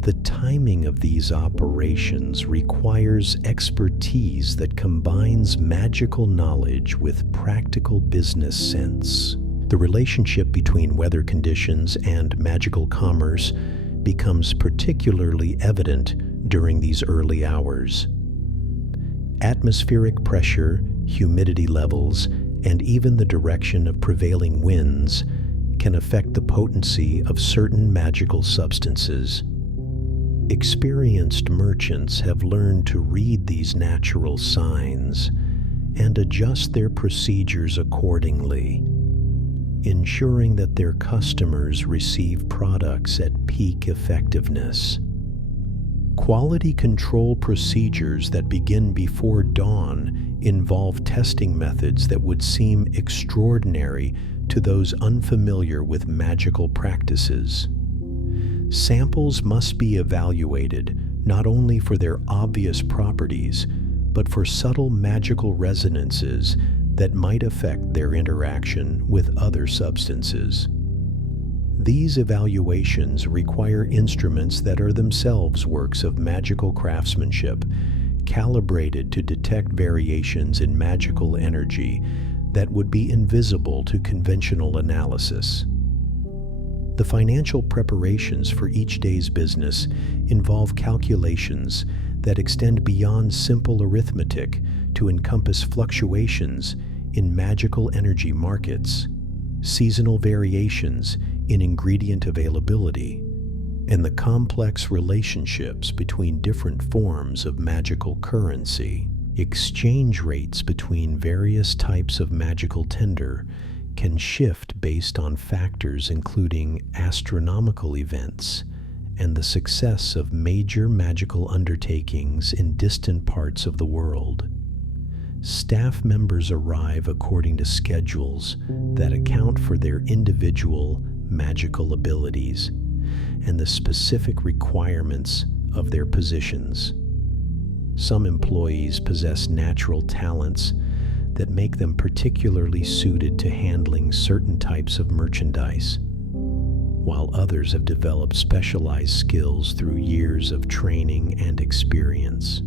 The timing of these operations requires expertise that combines magical knowledge with practical business sense. The relationship between weather conditions and magical commerce becomes particularly evident during these early hours. Atmospheric pressure, humidity levels, and even the direction of prevailing winds can affect the potency of certain magical substances. Experienced merchants have learned to read these natural signs and adjust their procedures accordingly, ensuring that their customers receive products at peak effectiveness. Quality control procedures that begin before dawn involve testing methods that would seem extraordinary to those unfamiliar with magical practices. Samples must be evaluated not only for their obvious properties, but for subtle magical resonances that might affect their interaction with other substances. These evaluations require instruments that are themselves works of magical craftsmanship, calibrated to detect variations in magical energy that would be invisible to conventional analysis. The financial preparations for each day's business involve calculations that extend beyond simple arithmetic to encompass fluctuations in magical energy markets, seasonal variations in ingredient availability, and the complex relationships between different forms of magical currency. Exchange rates between various types of magical tender can shift based on factors including astronomical events and the success of major magical undertakings in distant parts of the world. Staff members arrive according to schedules that account for their individual magical abilities and the specific requirements of their positions. Some employees possess natural talents that make them particularly suited to handling certain types of merchandise, while others have developed specialized skills through years of training and experience.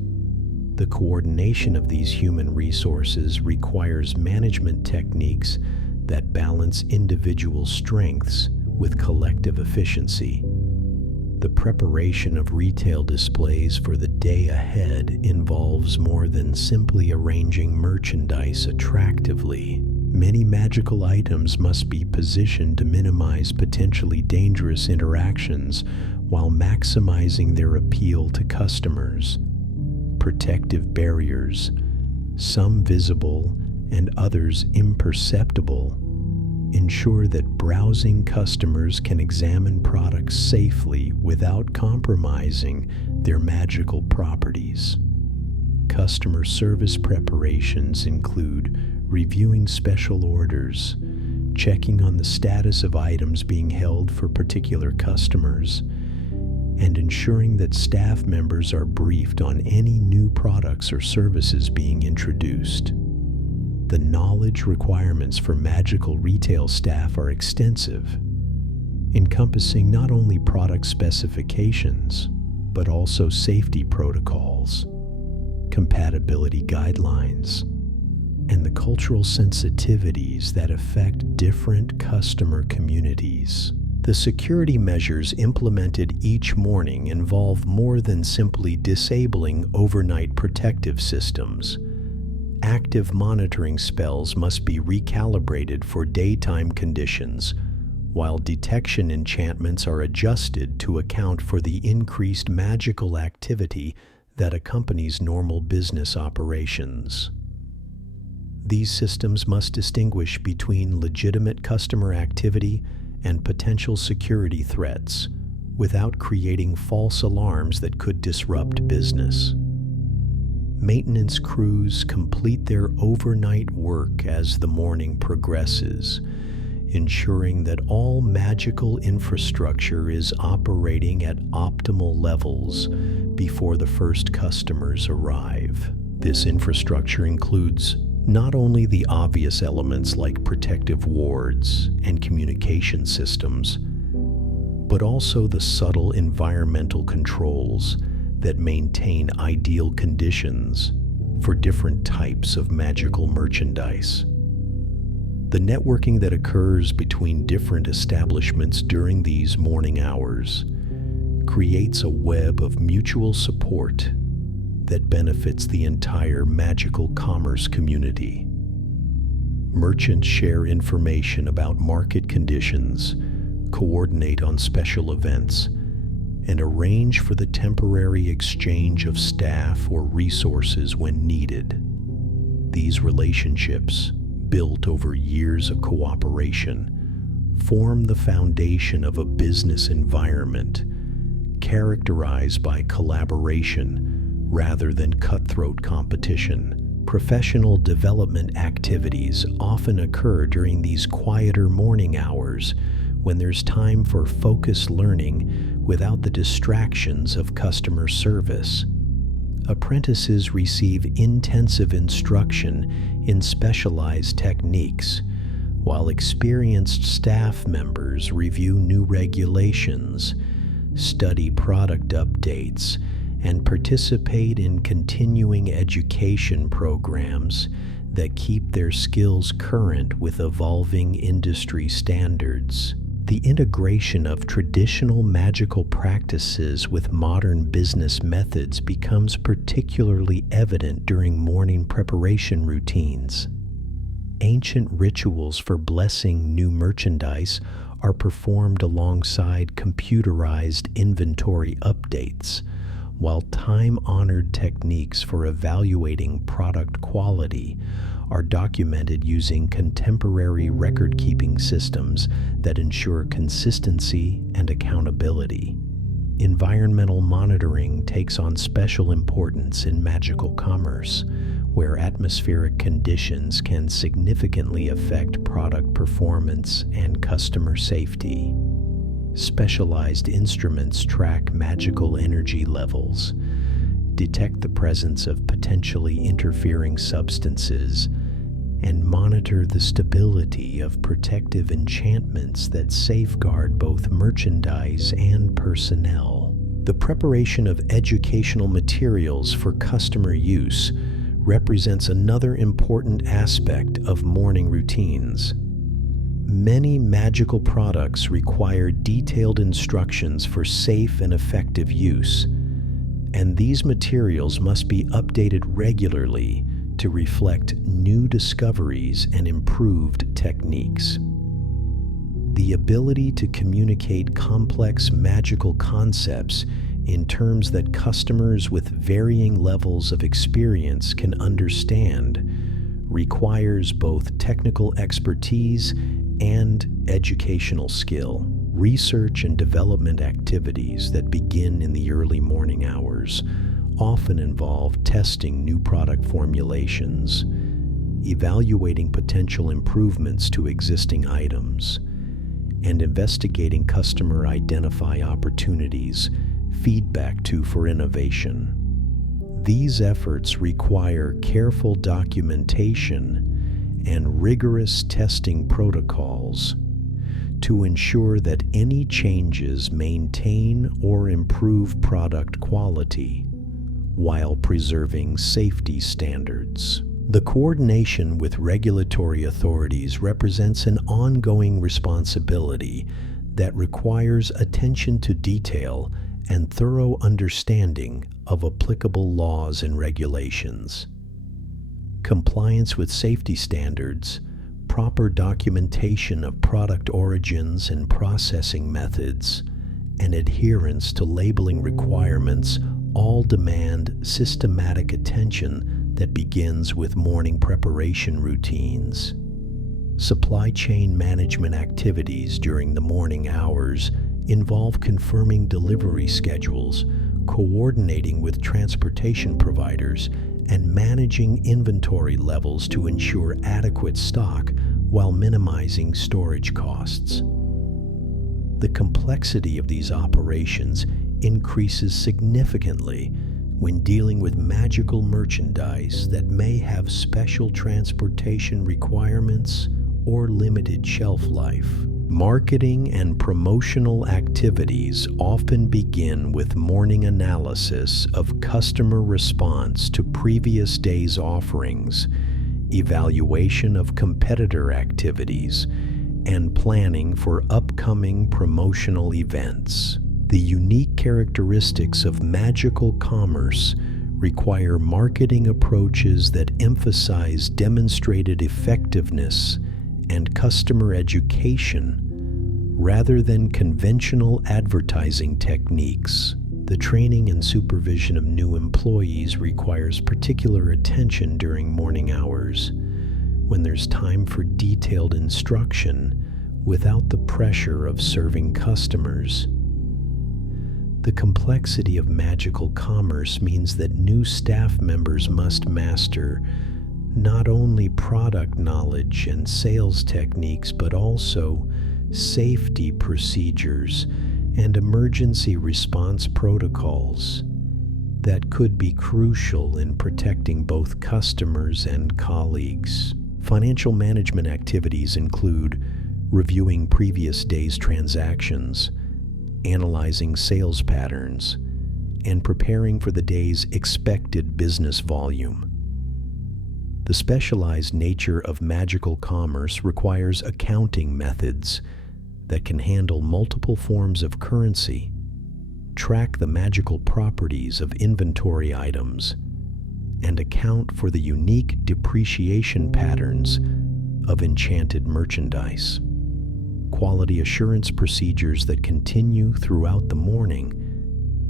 The coordination of these human resources requires management techniques that balance individual strengths with collective efficiency. The preparation of retail displays for the day ahead involves more than simply arranging merchandise attractively. Many magical items must be positioned to minimize potentially dangerous interactions while maximizing their appeal to customers. Protective barriers, some visible and others imperceptible, ensure that browsing customers can examine products safely without compromising their magical properties. Customer service preparations include reviewing special orders, checking on the status of items being held for particular customers, and ensuring that staff members are briefed on any new products or services being introduced. The knowledge requirements for magical retail staff are extensive, encompassing not only product specifications, but also safety protocols, compatibility guidelines, and the cultural sensitivities that affect different customer communities. The security measures implemented each morning involve more than simply disabling overnight protective systems. Active monitoring spells must be recalibrated for daytime conditions, while detection enchantments are adjusted to account for the increased magical activity that accompanies normal business operations. These systems must distinguish between legitimate customer activity and potential security threats without creating false alarms that could disrupt business. Maintenance crews complete their overnight work as the morning progresses, ensuring that all magical infrastructure is operating at optimal levels before the first customers arrive. This infrastructure includes not only the obvious elements like protective wards and communication systems, but also the subtle environmental controls that maintain ideal conditions for different types of magical merchandise. The networking that occurs between different establishments during these morning hours creates a web of mutual support that benefits the entire magical commerce community. Merchants share information about market conditions, coordinate on special events, and arrange for the temporary exchange of staff or resources when needed. These relationships, built over years of cooperation, form the foundation of a business environment characterized by collaboration rather than cutthroat competition. Professional development activities often occur during these quieter morning hours when there's time for focused learning without the distractions of customer service. Apprentices receive intensive instruction in specialized techniques, while experienced staff members review new regulations, study product updates, and participate in continuing education programs that keep their skills current with evolving industry standards. The integration of traditional magical practices with modern business methods becomes particularly evident during morning preparation routines. Ancient rituals for blessing new merchandise are performed alongside computerized inventory updates, while time-honored techniques for evaluating product quality are documented using contemporary record-keeping systems that ensure consistency and accountability. Environmental monitoring takes on special importance in magical commerce, where atmospheric conditions can significantly affect product performance and customer safety. Specialized instruments track magical energy levels, detect the presence of potentially interfering substances, and monitor the stability of protective enchantments that safeguard both merchandise and personnel. The preparation of educational materials for customer use represents another important aspect of morning routines. Many magical products require detailed instructions for safe and effective use, and these materials must be updated regularly to reflect new discoveries and improved techniques. The ability to communicate complex magical concepts in terms that customers with varying levels of experience can understand requires both technical expertise and educational skill. Research and development activities that begin in the early morning hours often involve testing new product formulations, evaluating potential improvements to existing items, and investigating customer identify opportunities, feedback for innovation. These efforts require careful documentation and rigorous testing protocols to ensure that any changes maintain or improve product quality while preserving safety standards. The coordination with regulatory authorities represents an ongoing responsibility that requires attention to detail and thorough understanding of applicable laws and regulations. Compliance with safety standards, proper documentation of product origins and processing methods, and adherence to labeling requirements all demand systematic attention that begins with morning preparation routines. Supply chain management activities during the morning hours involve confirming delivery schedules, coordinating with transportation providers, and managing inventory levels to ensure adequate stock while minimizing storage costs. The complexity of these operations increases significantly when dealing with magical merchandise that may have special transportation requirements or limited shelf life. Marketing and promotional activities often begin with morning analysis of customer response to previous days' offerings, evaluation of competitor activities, and planning for upcoming promotional events. The unique characteristics of magical commerce require marketing approaches that emphasize demonstrated effectiveness and customer education rather than conventional advertising techniques. The training and supervision of new employees requires particular attention during morning hours, when there's time for detailed instruction without the pressure of serving customers. The complexity of magical commerce means that new staff members must master not only product knowledge and sales techniques, but also safety procedures and emergency response protocols that could be crucial in protecting both customers and colleagues. Financial management activities include reviewing previous days' transactions, analyzing sales patterns, and preparing for the day's expected business volume. The specialized nature of magical commerce requires accounting methods that can handle multiple forms of currency, track the magical properties of inventory items, and account for the unique depreciation patterns of enchanted merchandise. Quality assurance procedures that continue throughout the morning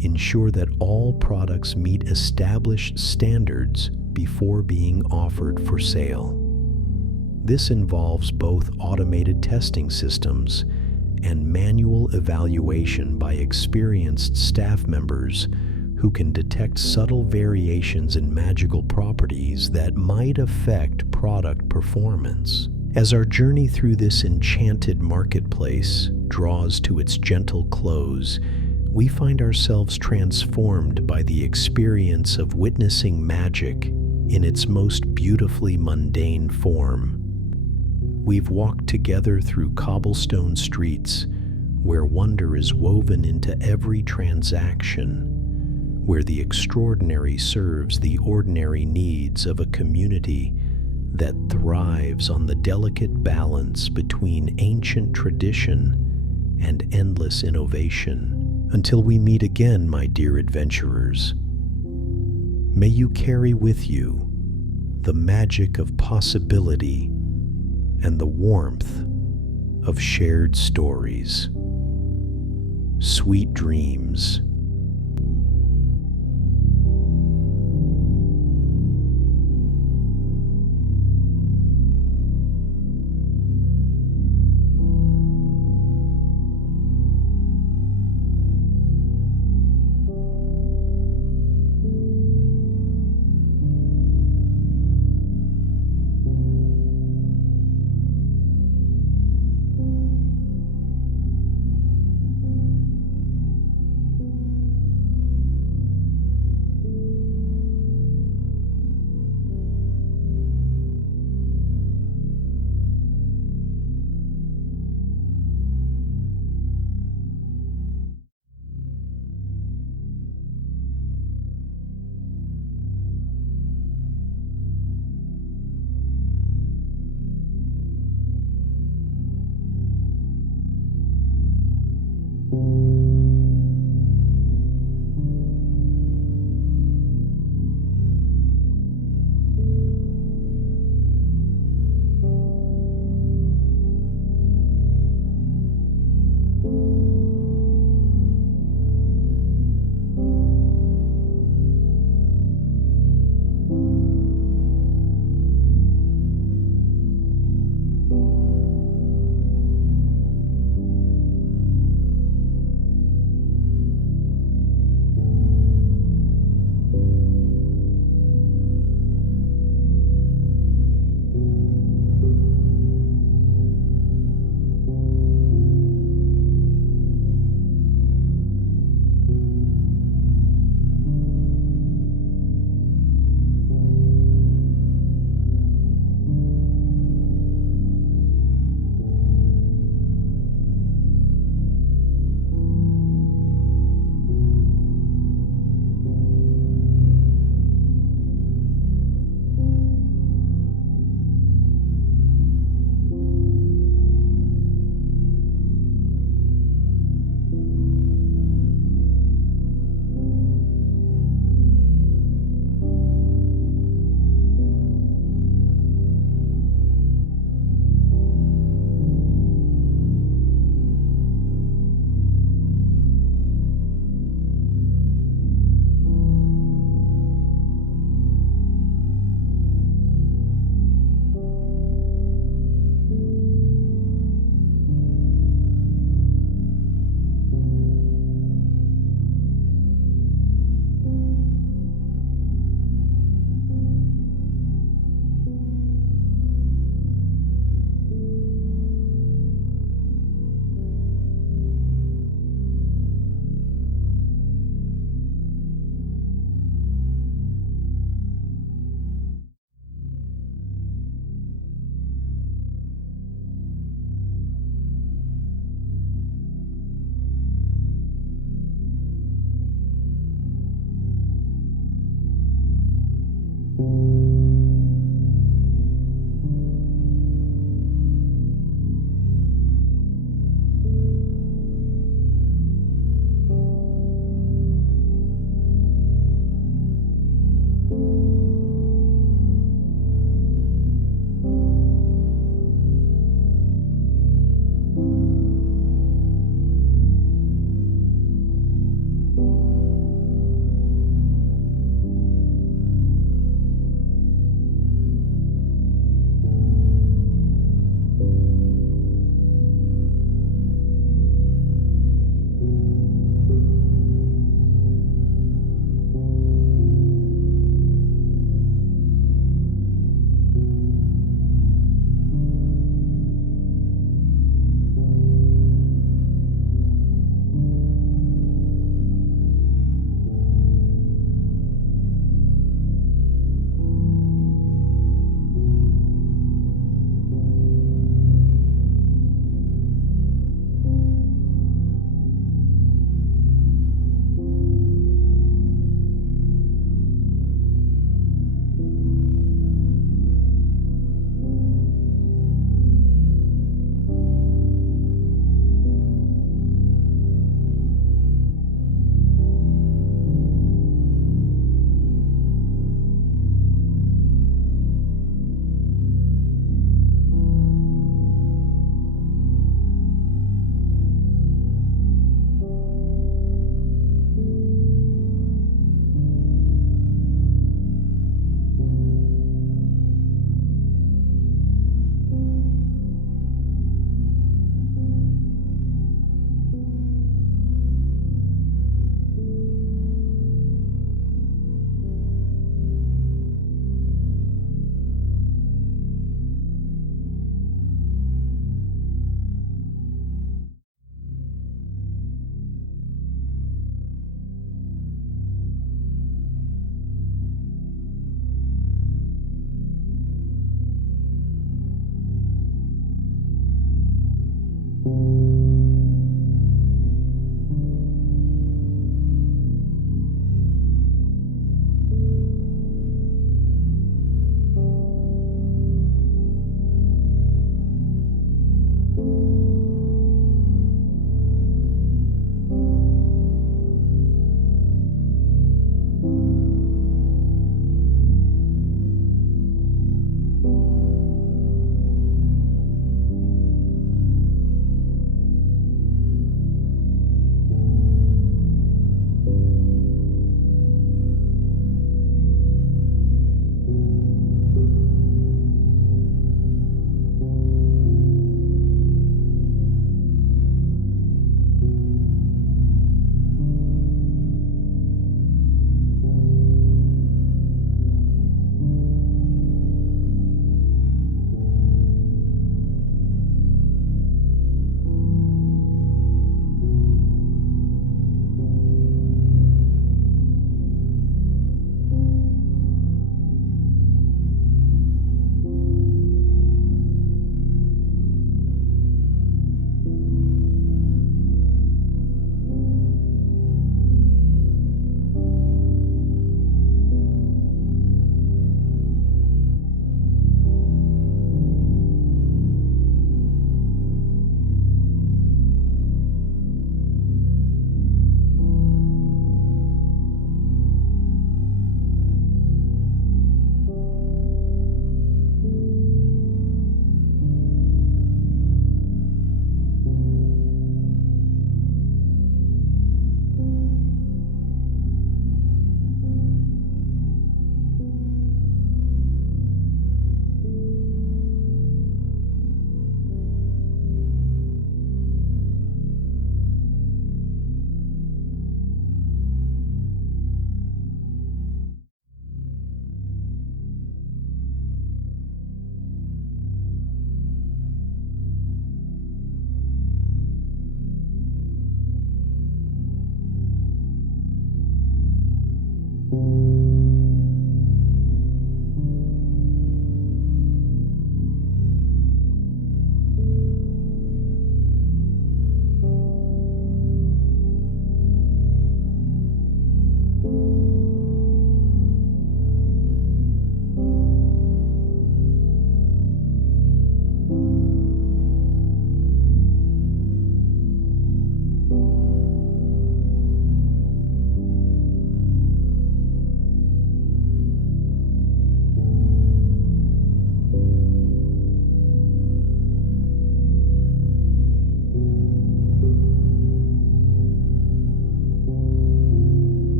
ensure that all products meet established standards before being offered for sale. This involves both automated testing systems and manual evaluation by experienced staff members who can detect subtle variations in magical properties that might affect product performance. As our journey through this enchanted marketplace draws to its gentle close, we find ourselves transformed by the experience of witnessing magic in its most beautifully mundane form. We've walked together through cobblestone streets where wonder is woven into every transaction, where the extraordinary serves the ordinary needs of a community that thrives on the delicate balance between ancient tradition and endless innovation. Until we meet again, my dear adventurers, may you carry with you the magic of possibility and the warmth of shared stories. Sweet dreams.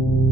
you.